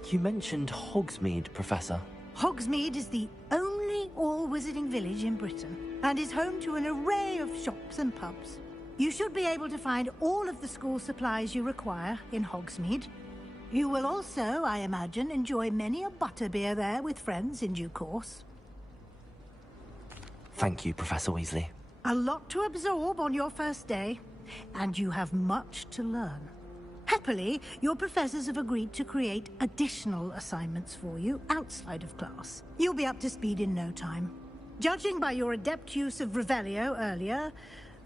You mentioned Hogsmeade, Professor. Hogsmeade is the only all-wizarding village in Britain, and is home to an array of shops and pubs. You should be able to find all of the school supplies you require in Hogsmeade. You will also, I imagine, enjoy many a butterbeer there with friends in due course. Thank you, Professor Weasley. A lot to absorb on your first day, and you have much to learn. Happily, your professors have agreed to create additional assignments for you outside of class. You'll be up to speed in no time. Judging by your adept use of Revelio earlier,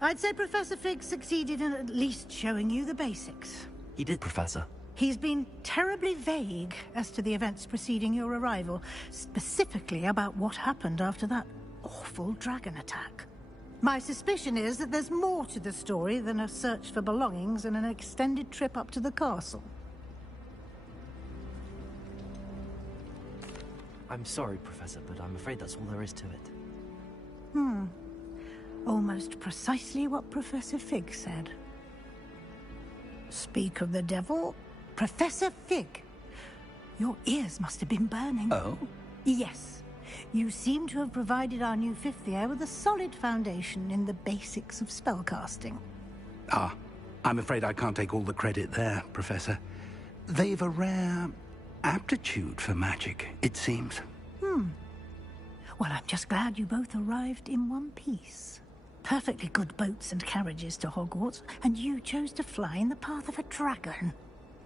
I'd say Professor Fig succeeded in at least showing you the basics. He did, Professor. He's been terribly vague as to the events preceding your arrival, specifically about what happened after that awful dragon attack. My suspicion is that there's more to the story than a search for belongings and an extended trip up to the castle. I'm sorry, Professor, but I'm afraid that's all there is to it. Almost precisely what Professor Fig said. Speak of the devil, Professor Fig. Your ears must have been burning. Oh? Yes. You seem to have provided our new fifth year with a solid foundation in the basics of spellcasting. Ah, I'm afraid I can't take all the credit there, Professor. They've a rare aptitude for magic, it seems. Well, I'm just glad you both arrived in one piece. Perfectly good boats and carriages to Hogwarts, and you chose to fly in the path of a dragon.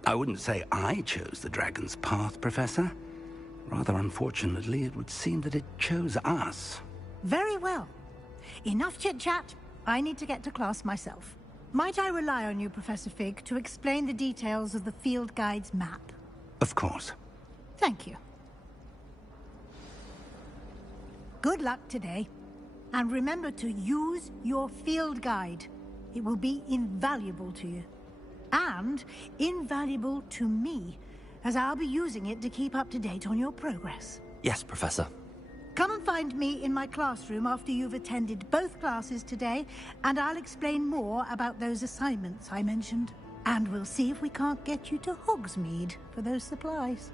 I wouldn't say I chose the dragon's path, Professor. Rather unfortunately, it would seem that it chose us. Very well. Enough chit-chat. I need to get to class myself. Might I rely on you, Professor Fig, to explain the details of the field guide's map? Of course. Thank you. Good luck today. And remember to use your field guide. It will be invaluable to you. And invaluable to me, as I'll be using it to keep up to date on your progress. Yes, Professor. Come and find me in my classroom after you've attended both classes today, and I'll explain more about those assignments I mentioned. And we'll see if we can't get you to Hogsmeade for those supplies.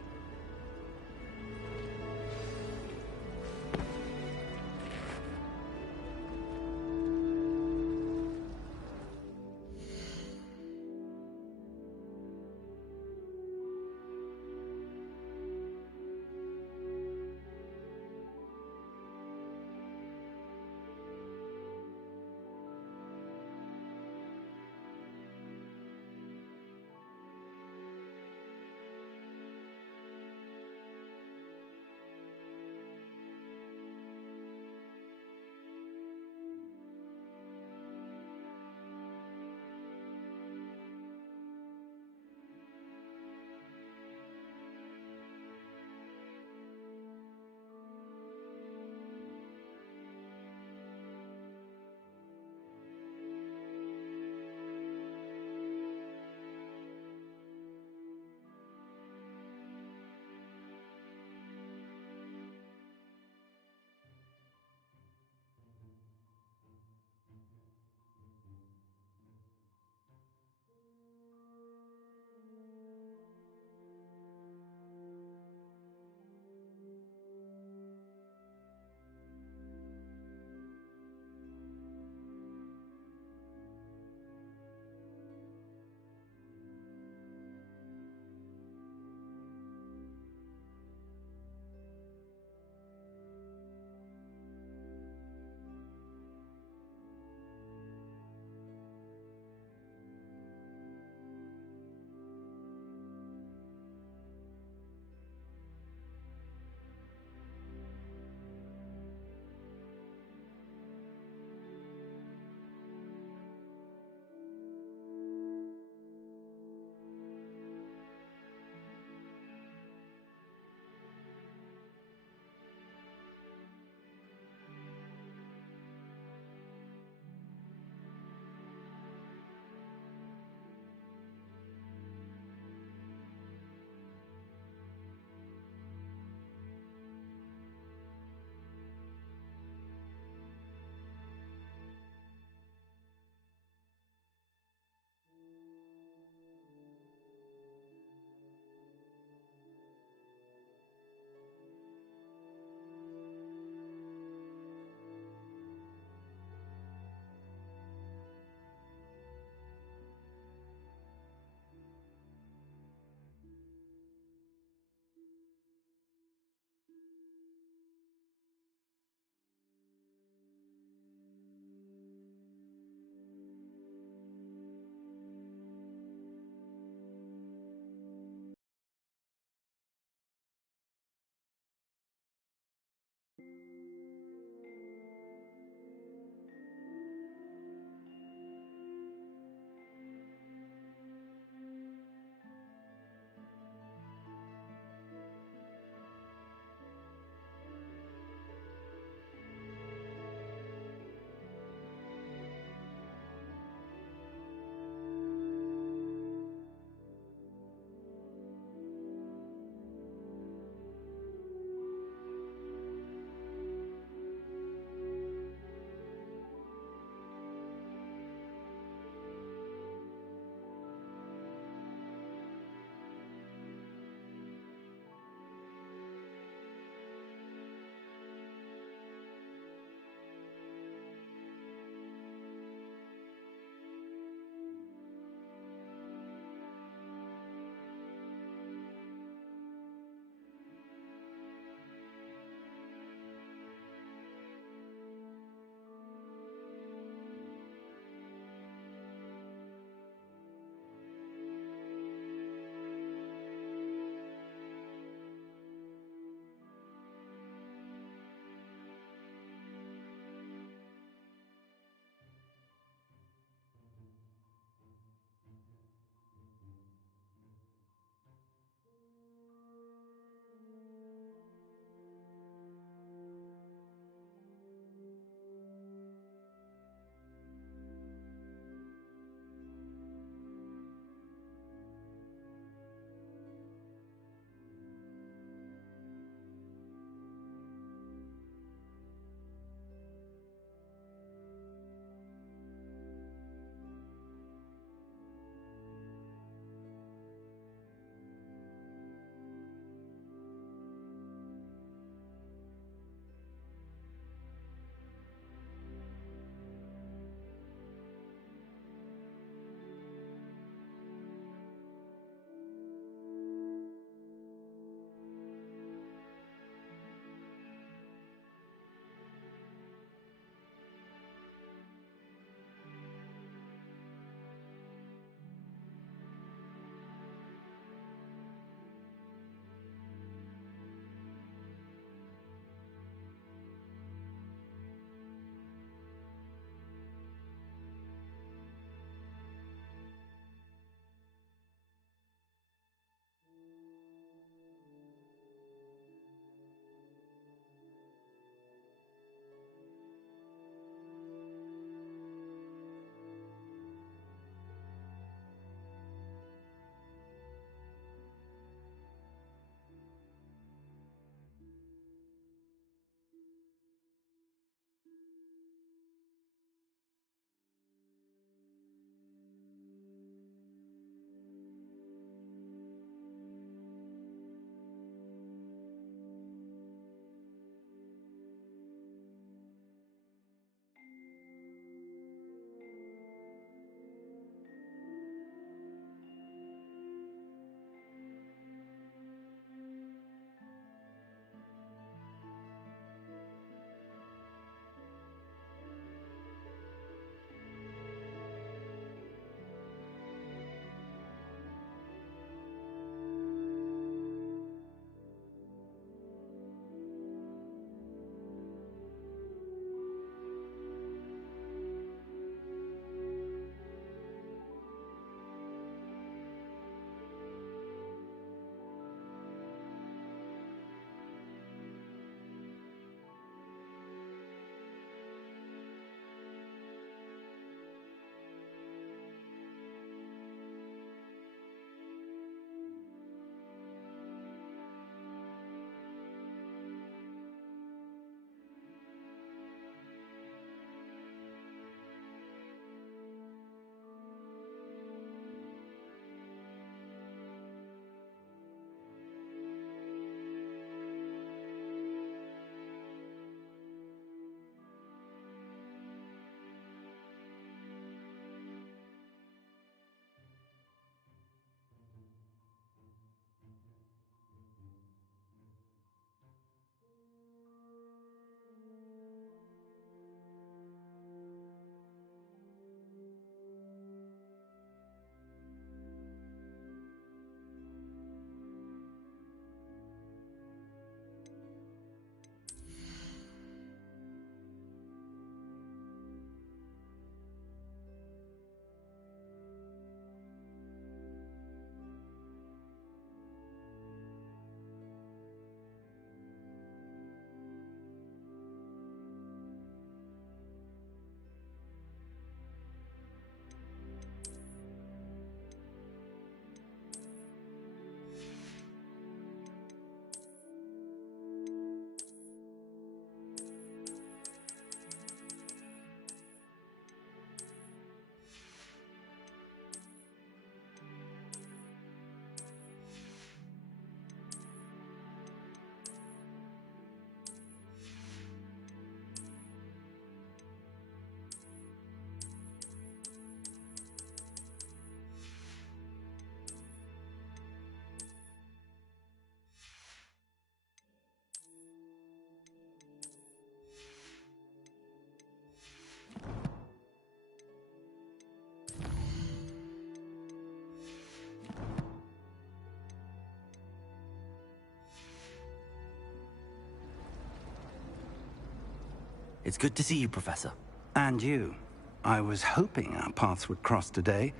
It's good to see you, Professor. And you. I was hoping our paths would cross today,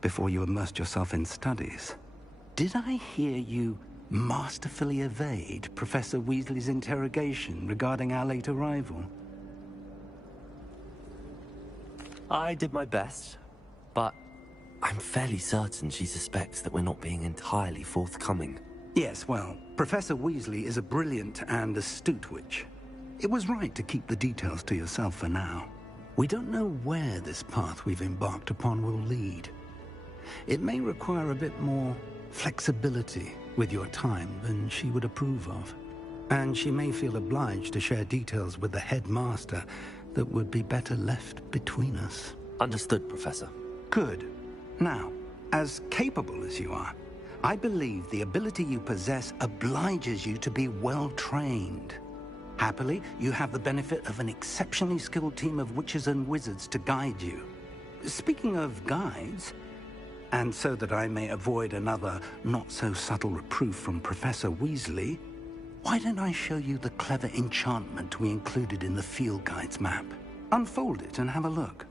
before you immersed yourself in studies. Did I hear you masterfully evade Professor Weasley's interrogation regarding our late arrival? I did my best, but I'm fairly certain she suspects that we're not being entirely forthcoming. Yes, well, Professor Weasley is a brilliant and astute witch. It was right to keep the details to yourself for now. We don't know where this path we've embarked upon will lead. It may require a bit more flexibility with your time than she would approve of. And she may feel obliged to share details with the headmaster that would be better left between us. Understood, Professor. Good. Now, as capable as you are, I believe the ability you possess obliges you to be well-trained. Happily, you have the benefit of an exceptionally skilled team of witches and wizards to guide you. Speaking of guides, and so that I may avoid another not-so-subtle reproof from Professor Weasley, why don't I show you the clever enchantment we included in the field guide's map? Unfold it and have a look.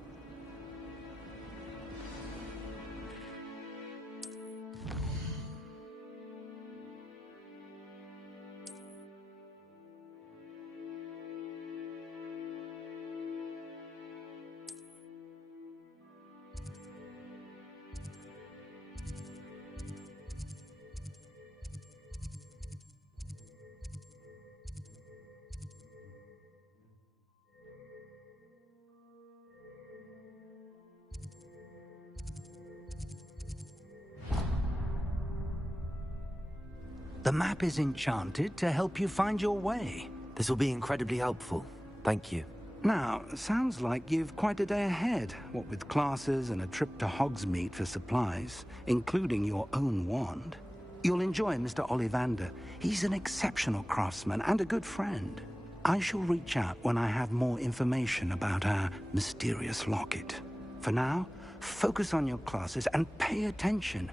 The map is enchanted to help you find your way. This will be incredibly helpful. Thank you. Now, sounds like you've quite a day ahead, what with classes and a trip to Hogsmeade for supplies, including your own wand. You'll enjoy Mr. Ollivander. He's an exceptional craftsman and a good friend. I shall reach out when I have more information about our mysterious locket. For now, focus on your classes and pay attention.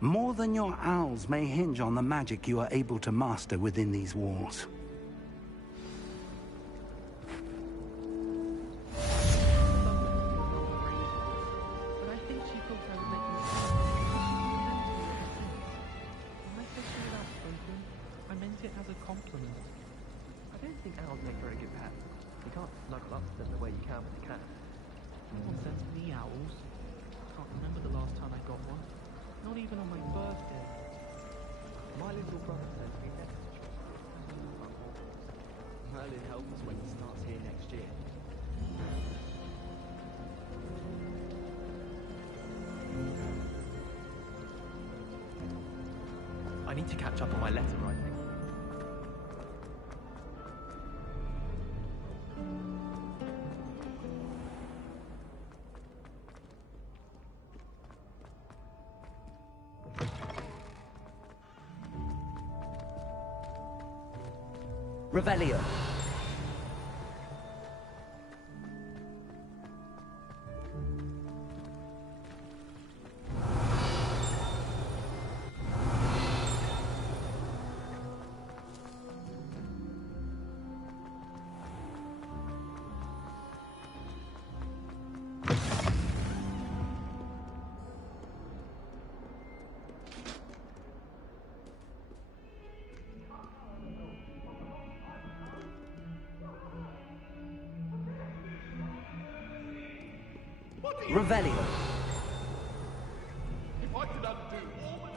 More than your owls may hinge on the magic you are able to master within these walls. I need to catch up on my letter writing. Revelio. Revelio. If I could undo all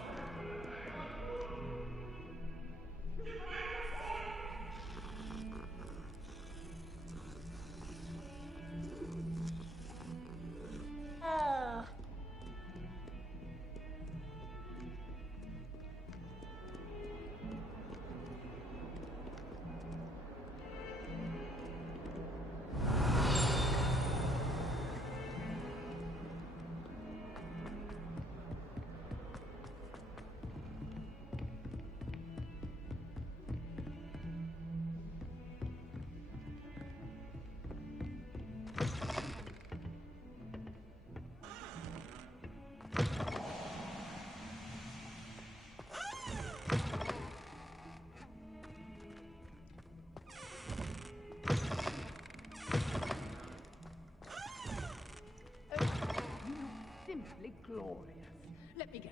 Let me guess.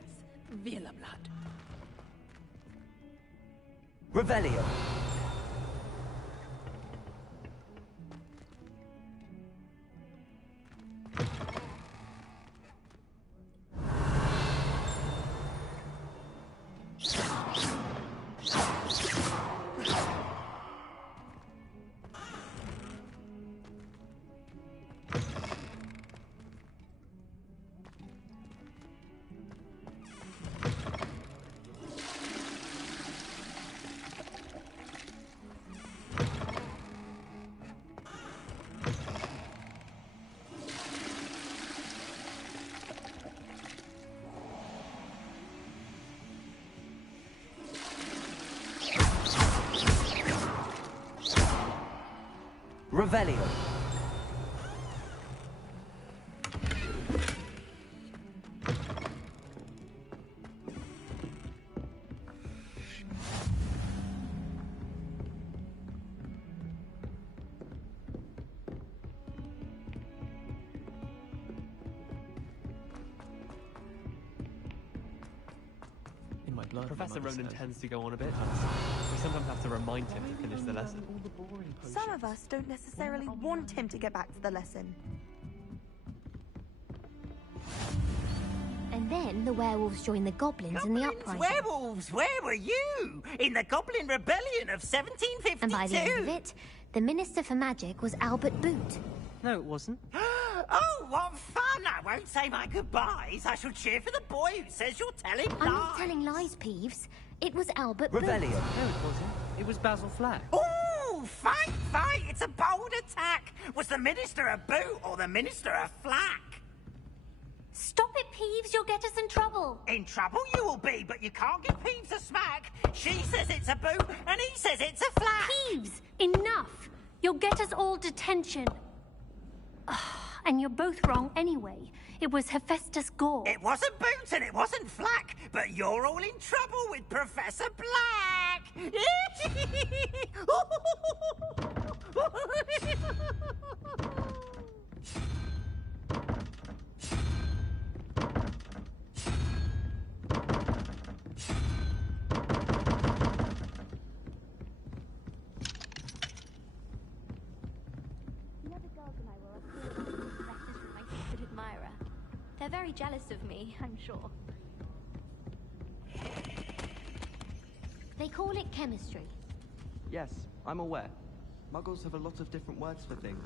Vila blood. Revelio. Revelio. In my blood. Professor Ronan tends to go on a bit. We sometimes have to remind him to finish the lesson. Some of us don't necessarily want him to get back to the lesson. And then the werewolves joined the goblins in the uprising. Werewolves, where were you? In the Goblin Rebellion of 1752? And by the end of it, the Minister for Magic was Albert Boot. No, it wasn't. Oh, what fun! I won't say my goodbyes. I shall cheer for the boy who says you're telling lies. I'm not telling lies, Peeves. It was Albert Revelio. Boot. No, it wasn't. It was Basil Flack. Ooh, fight, fight! It's a bold attack. Was the Minister a Boot or the Minister a Flack? Stop it, Peeves. You'll get us in trouble. In trouble you will be, but you can't give Peeves a smack. She says it's a Boot, and he says it's a Flack. Peeves, enough. You'll get us all detention. And you're both wrong anyway. It was Hephaestus Gore. It wasn't Boot and it wasn't Flack, but you're all in trouble with Professor Black. They're very jealous of me, I'm sure. They call it chemistry. Yes, I'm aware. Muggles have a lot of different words for things.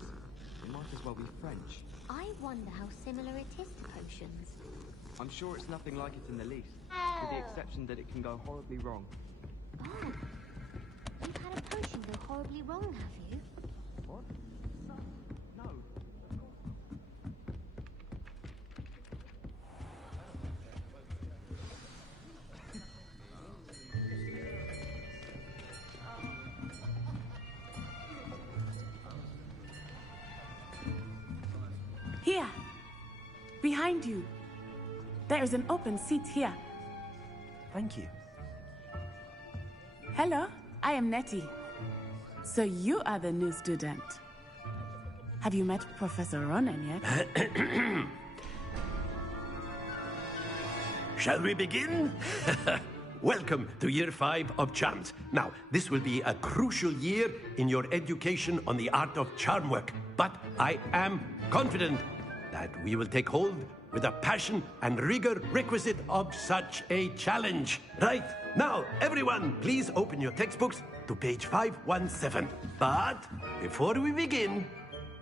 It might as well be French. I wonder how similar it is to potions. I'm sure it's nothing like it in the least, with the exception that it can go horribly wrong. Oh. You've had a potion go horribly wrong, have you? What? No. Here. Behind you. There is an open seat here. Thank you. Hello, I am Nettie. So you are the new student. Have you met Professor Ronan yet? Shall we begin? Welcome to Year 5 of Charms. Now, this will be a crucial year in your education on the art of charm work, but I am confident that we will take hold with the passion and rigor requisite of such a challenge. Right, now, everyone, please open your textbooks to page 517. But before we begin,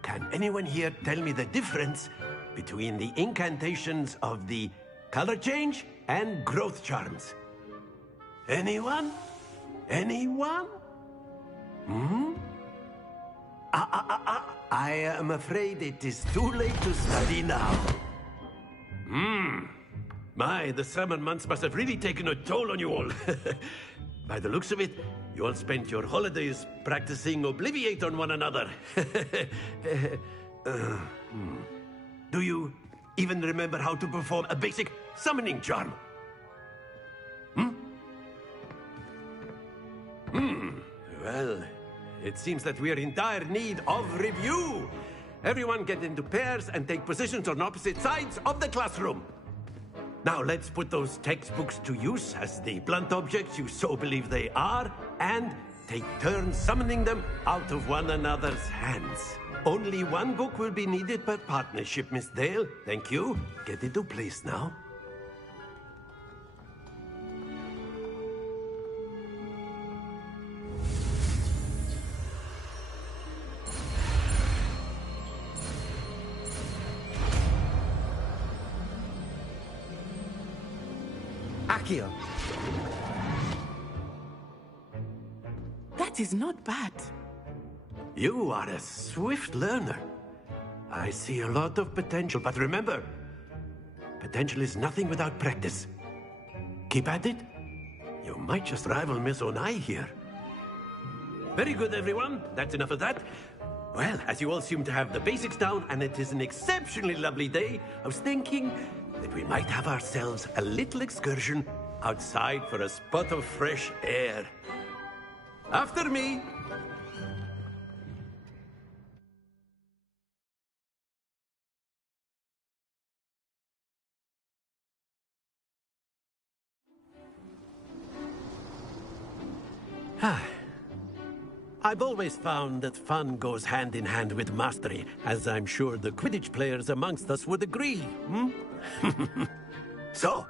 can anyone here tell me the difference between the incantations of the color change and growth charms? Anyone? Anyone? Hmm? I am afraid it is too late to study now. My, the summer months must have really taken a toll on you all. By the looks of it, you all spent your holidays practicing Obliviate on one another. Do you even remember how to perform a basic summoning charm? Well, it seems that we are in dire need of review. Everyone get into pairs and take positions on opposite sides of the classroom. Now let's put those textbooks to use as the blunt objects you so believe they are, and take turns summoning them out of one another's hands. Only one book will be needed per partnership, Miss Dale. Thank you. Get into place now. Accio. That is not bad. You are a swift learner. I see a lot of potential, but remember, potential is nothing without practice. Keep at it. You might just rival Miss Onai here. Very good, everyone. That's enough of that. Well, as you all seem to have the basics down, and it is an exceptionally lovely day, I was thinking that we might have ourselves a little excursion outside for a spot of fresh air. After me. I've always found that fun goes hand in hand with mastery, as I'm sure the Quidditch players amongst us would agree, So,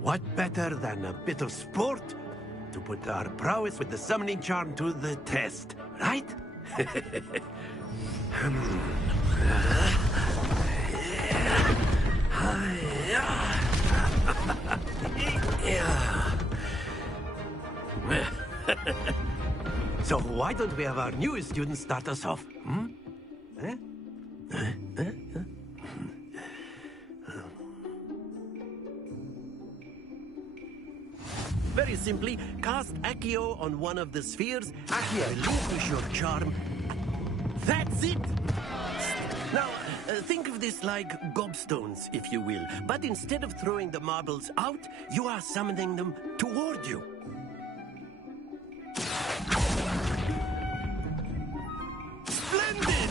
what better than a bit of sport to put our prowess with the summoning charm to the test, right? So why don't we have our newest student start us off? Very simply, cast Accio on one of the spheres. Accio, relinquish your charm. That's it! Now, think of this like gobstones, if you will. But instead of throwing the marbles out, you are summoning them toward you. Splendid!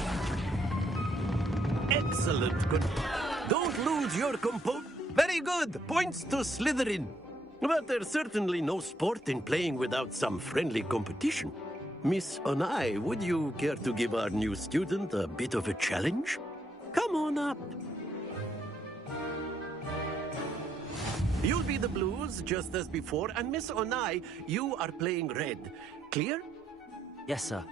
Excellent. Good. Don't lose your composure. Very good. Points to Slytherin. But there's certainly no sport in playing without some friendly competition. Miss Onai, would you care to give our new student a bit of a challenge? Come on up. You'll be the blues, just as before, and Miss Onai, you are playing red. Clear? Yes, sir.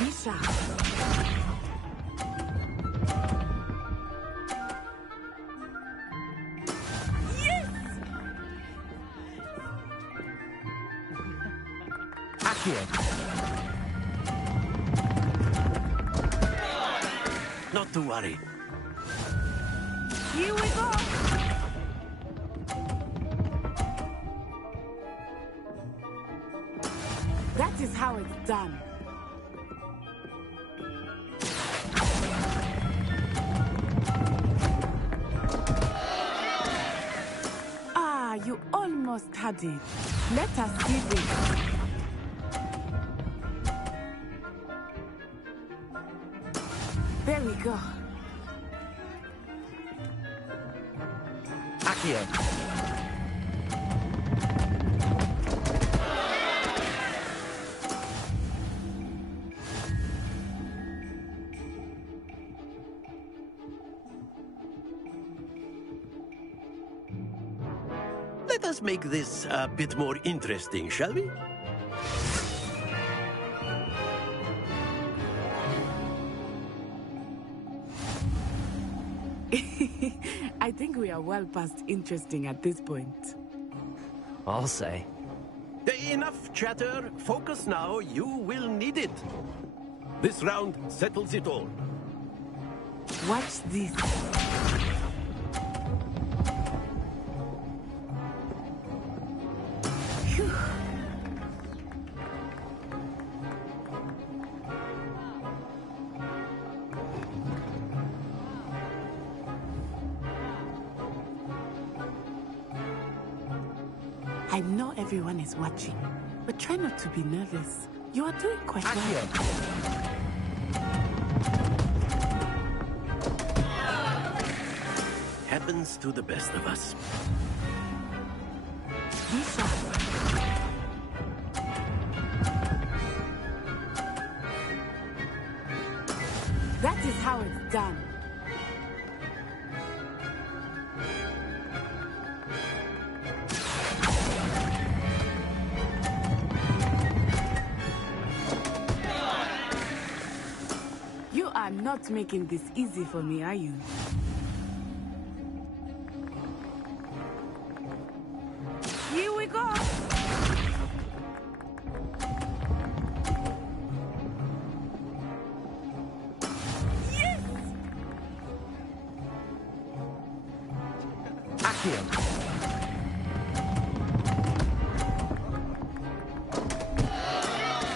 Lisa. Not to worry. Here we go. That is how it's done. Ah, you almost had it. Let us see this. There we go. Accio. Let us make this a bit more interesting, shall we? I think we are well past interesting at this point. I'll say. Enough chatter. Focus now. You will need it. This round settles it all. Watch this. Phew. I know everyone is watching, but try not to be nervous. You are doing quite well. happens to the best of us. That is how it's done. You are not making this easy for me, are you? Here we go! Yes! Accio!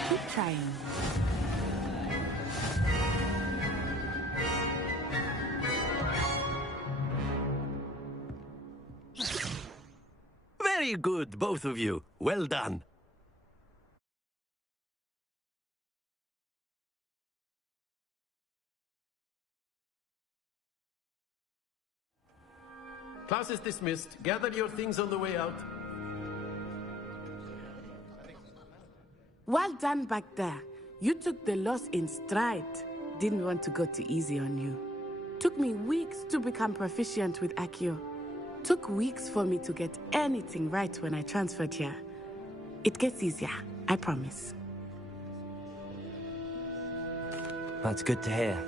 Keep trying. Very good, both of you. Well done. Class is dismissed. Gather your things on the way out. Well done back there. You took the loss in stride. Didn't want to go too easy on you. Took me weeks to become proficient with Accio. Took weeks for me to get anything right when I transferred here. It gets easier, I promise. That's good to hear.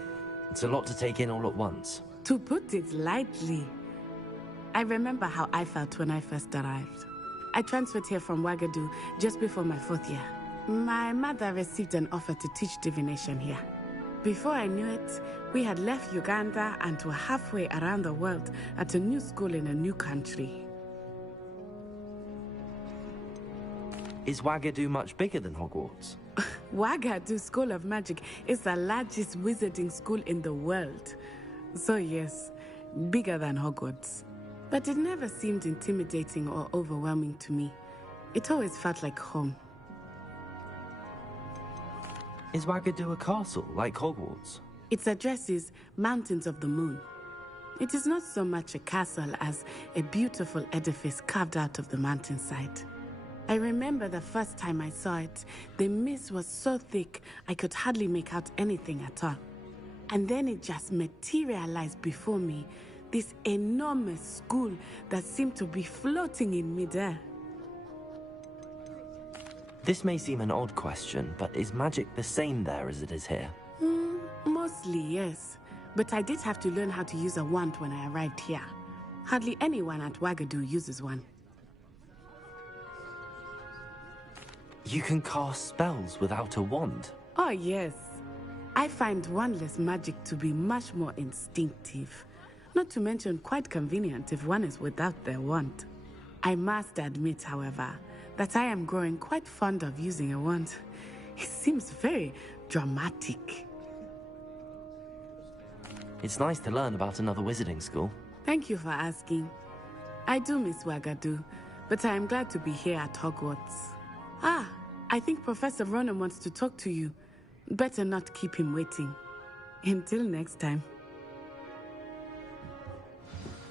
It's a lot to take in all at once. To put it lightly, I remember how I felt when I first arrived. I transferred here from Wagadu just before my 4th year. My mother received an offer to teach divination here. Before I knew it, we had left Uganda and were halfway around the world at a new school in a new country. Is Wagadu much bigger than Hogwarts? Wagadu School of Magic is the largest wizarding school in the world. So yes, bigger than Hogwarts. But it never seemed intimidating or overwhelming to me. It always felt like home. Is Wagadu a castle, like Hogwarts? Its address is Mountains of the Moon. It is not so much a castle as a beautiful edifice carved out of the mountainside. I remember the first time I saw it, the mist was so thick I could hardly make out anything at all. And then it just materialized before me, this enormous school that seemed to be floating in midair. This may seem an odd question, but is magic the same there as it is here? Mostly, yes. But I did have to learn how to use a wand when I arrived here. Hardly anyone at Wagadu uses one. You can cast spells without a wand? Oh, yes. I find wandless magic to be much more instinctive. Not to mention quite convenient if one is without their wand. I must admit, however, that I am growing quite fond of using a wand. It seems very dramatic. It's nice to learn about another wizarding school. Thank you for asking. I do miss Wagadu, but I am glad to be here at Hogwarts. Ah, I think Professor Ronen wants to talk to you. Better not keep him waiting. Until next time.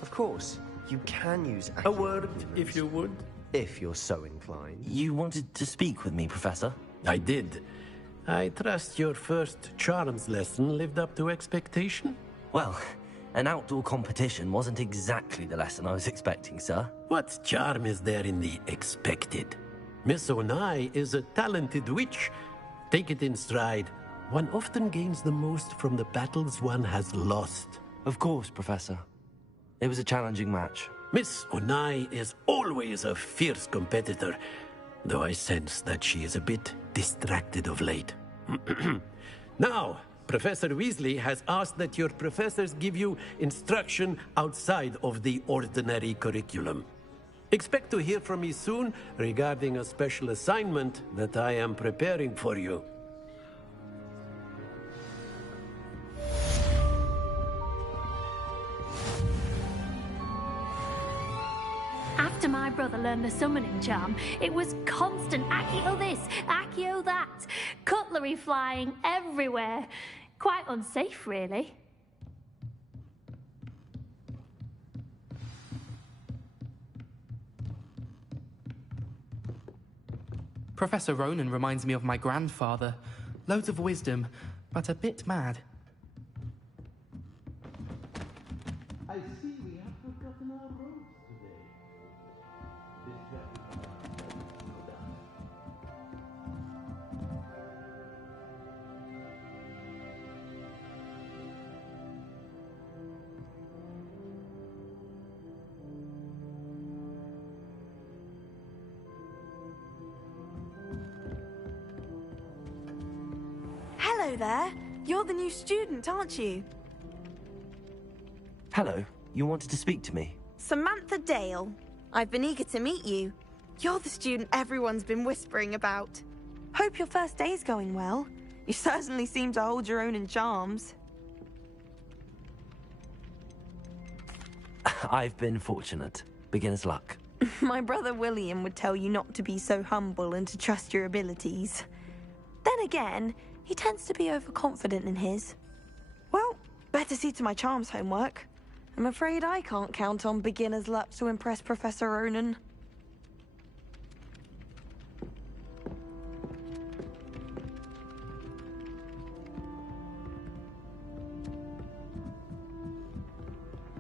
Of course, you can use a word, if you would. If you're so inclined. You wanted to speak with me, Professor? I did. I trust your first charms lesson lived up to expectation? Well, an outdoor competition wasn't exactly the lesson I was expecting, sir. What charm is there in the expected? Miss Onai is a talented witch. Take it in stride. One often gains the most from the battles one has lost. Of course, Professor. It was a challenging match. Miss Onai is always a fierce competitor, though I sense that she is a bit distracted of late. Now, Professor Weasley has asked that your professors give you instruction outside of the ordinary curriculum. Expect to hear from me soon regarding a special assignment that I am preparing for you. After my brother learned the summoning charm, it was constant Accio this, Accio that. Cutlery flying everywhere. Quite unsafe, really. Professor Ronan reminds me of my grandfather. Loads of wisdom, but a bit mad. I see we have forgotten our robes today. Hello there. You're the new student, aren't you? Hello, you wanted to speak to me? Samantha Dale. I've been eager to meet you. You're the student everyone's been whispering about. Hope your first day's going well. You certainly seem to hold your own in charms. I've been fortunate. Beginner's luck. My brother William would tell you not to be so humble and to trust your abilities. Then again, he tends to be overconfident in his. Well, better see to my charms homework. I'm afraid I can't count on beginner's luck to impress Professor Ronan.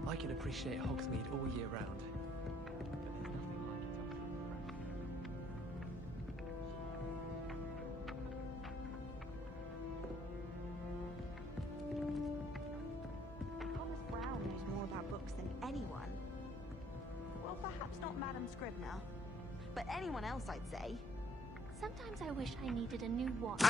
I can appreciate Hogsmeade all year round. Thomas Brown knows more about books than anyone. Well, perhaps not Madame Scribner, but anyone else, I'd say. Sometimes I wish I needed a new watch.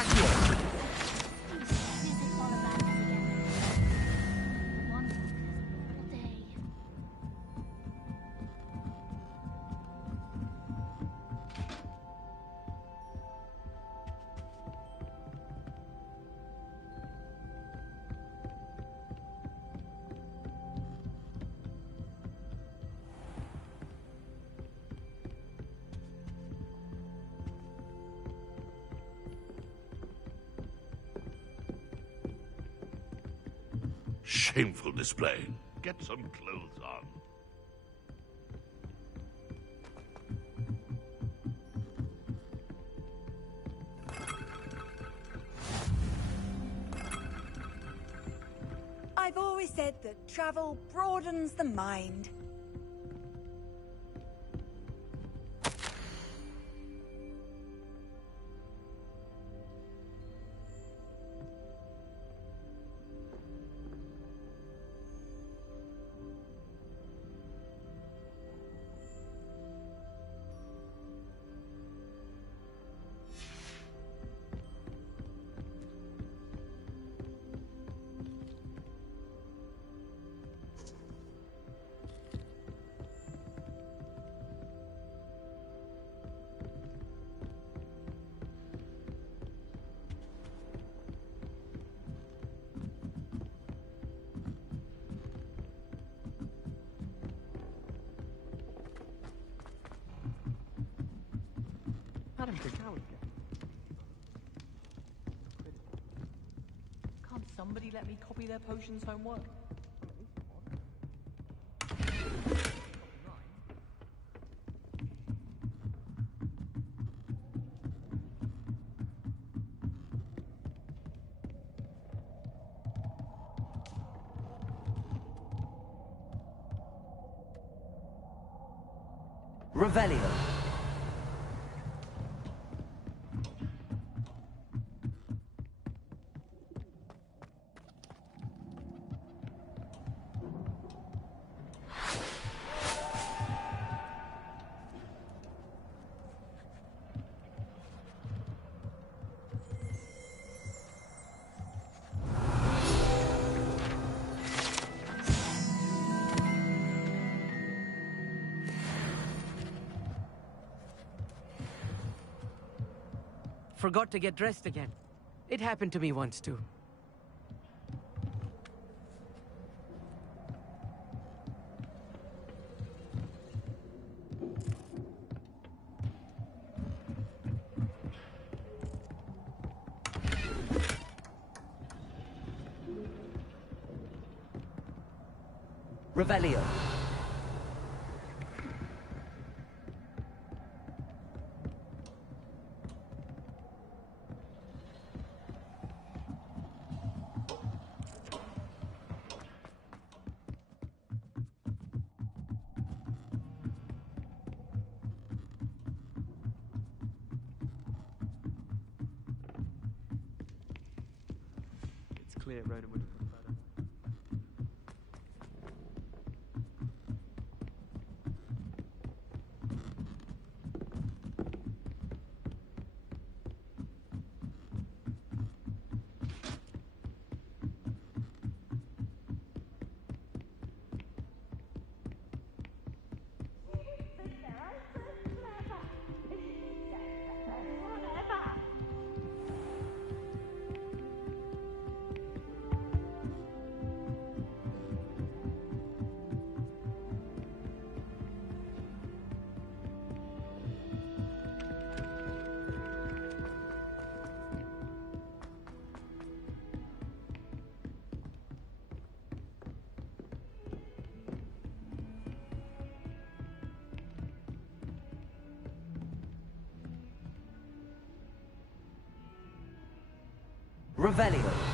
Shameful display. Get some clothes on. I've always said that travel broadens the mind. Madam Tregowan. Can't somebody let me copy their potions homework? Revelio. Forgot to get dressed again. It happened to me once, too. Revelio. clear Ronan would have done better. Revelio.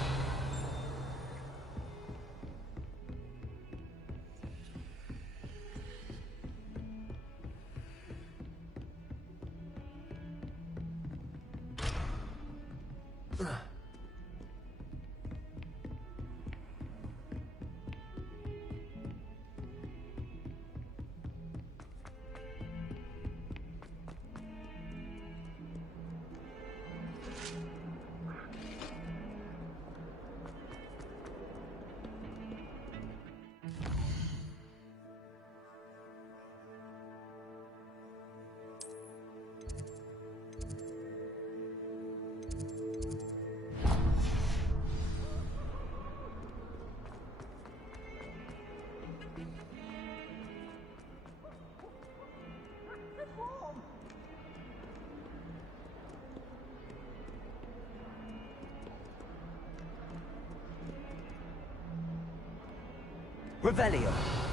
Revelio.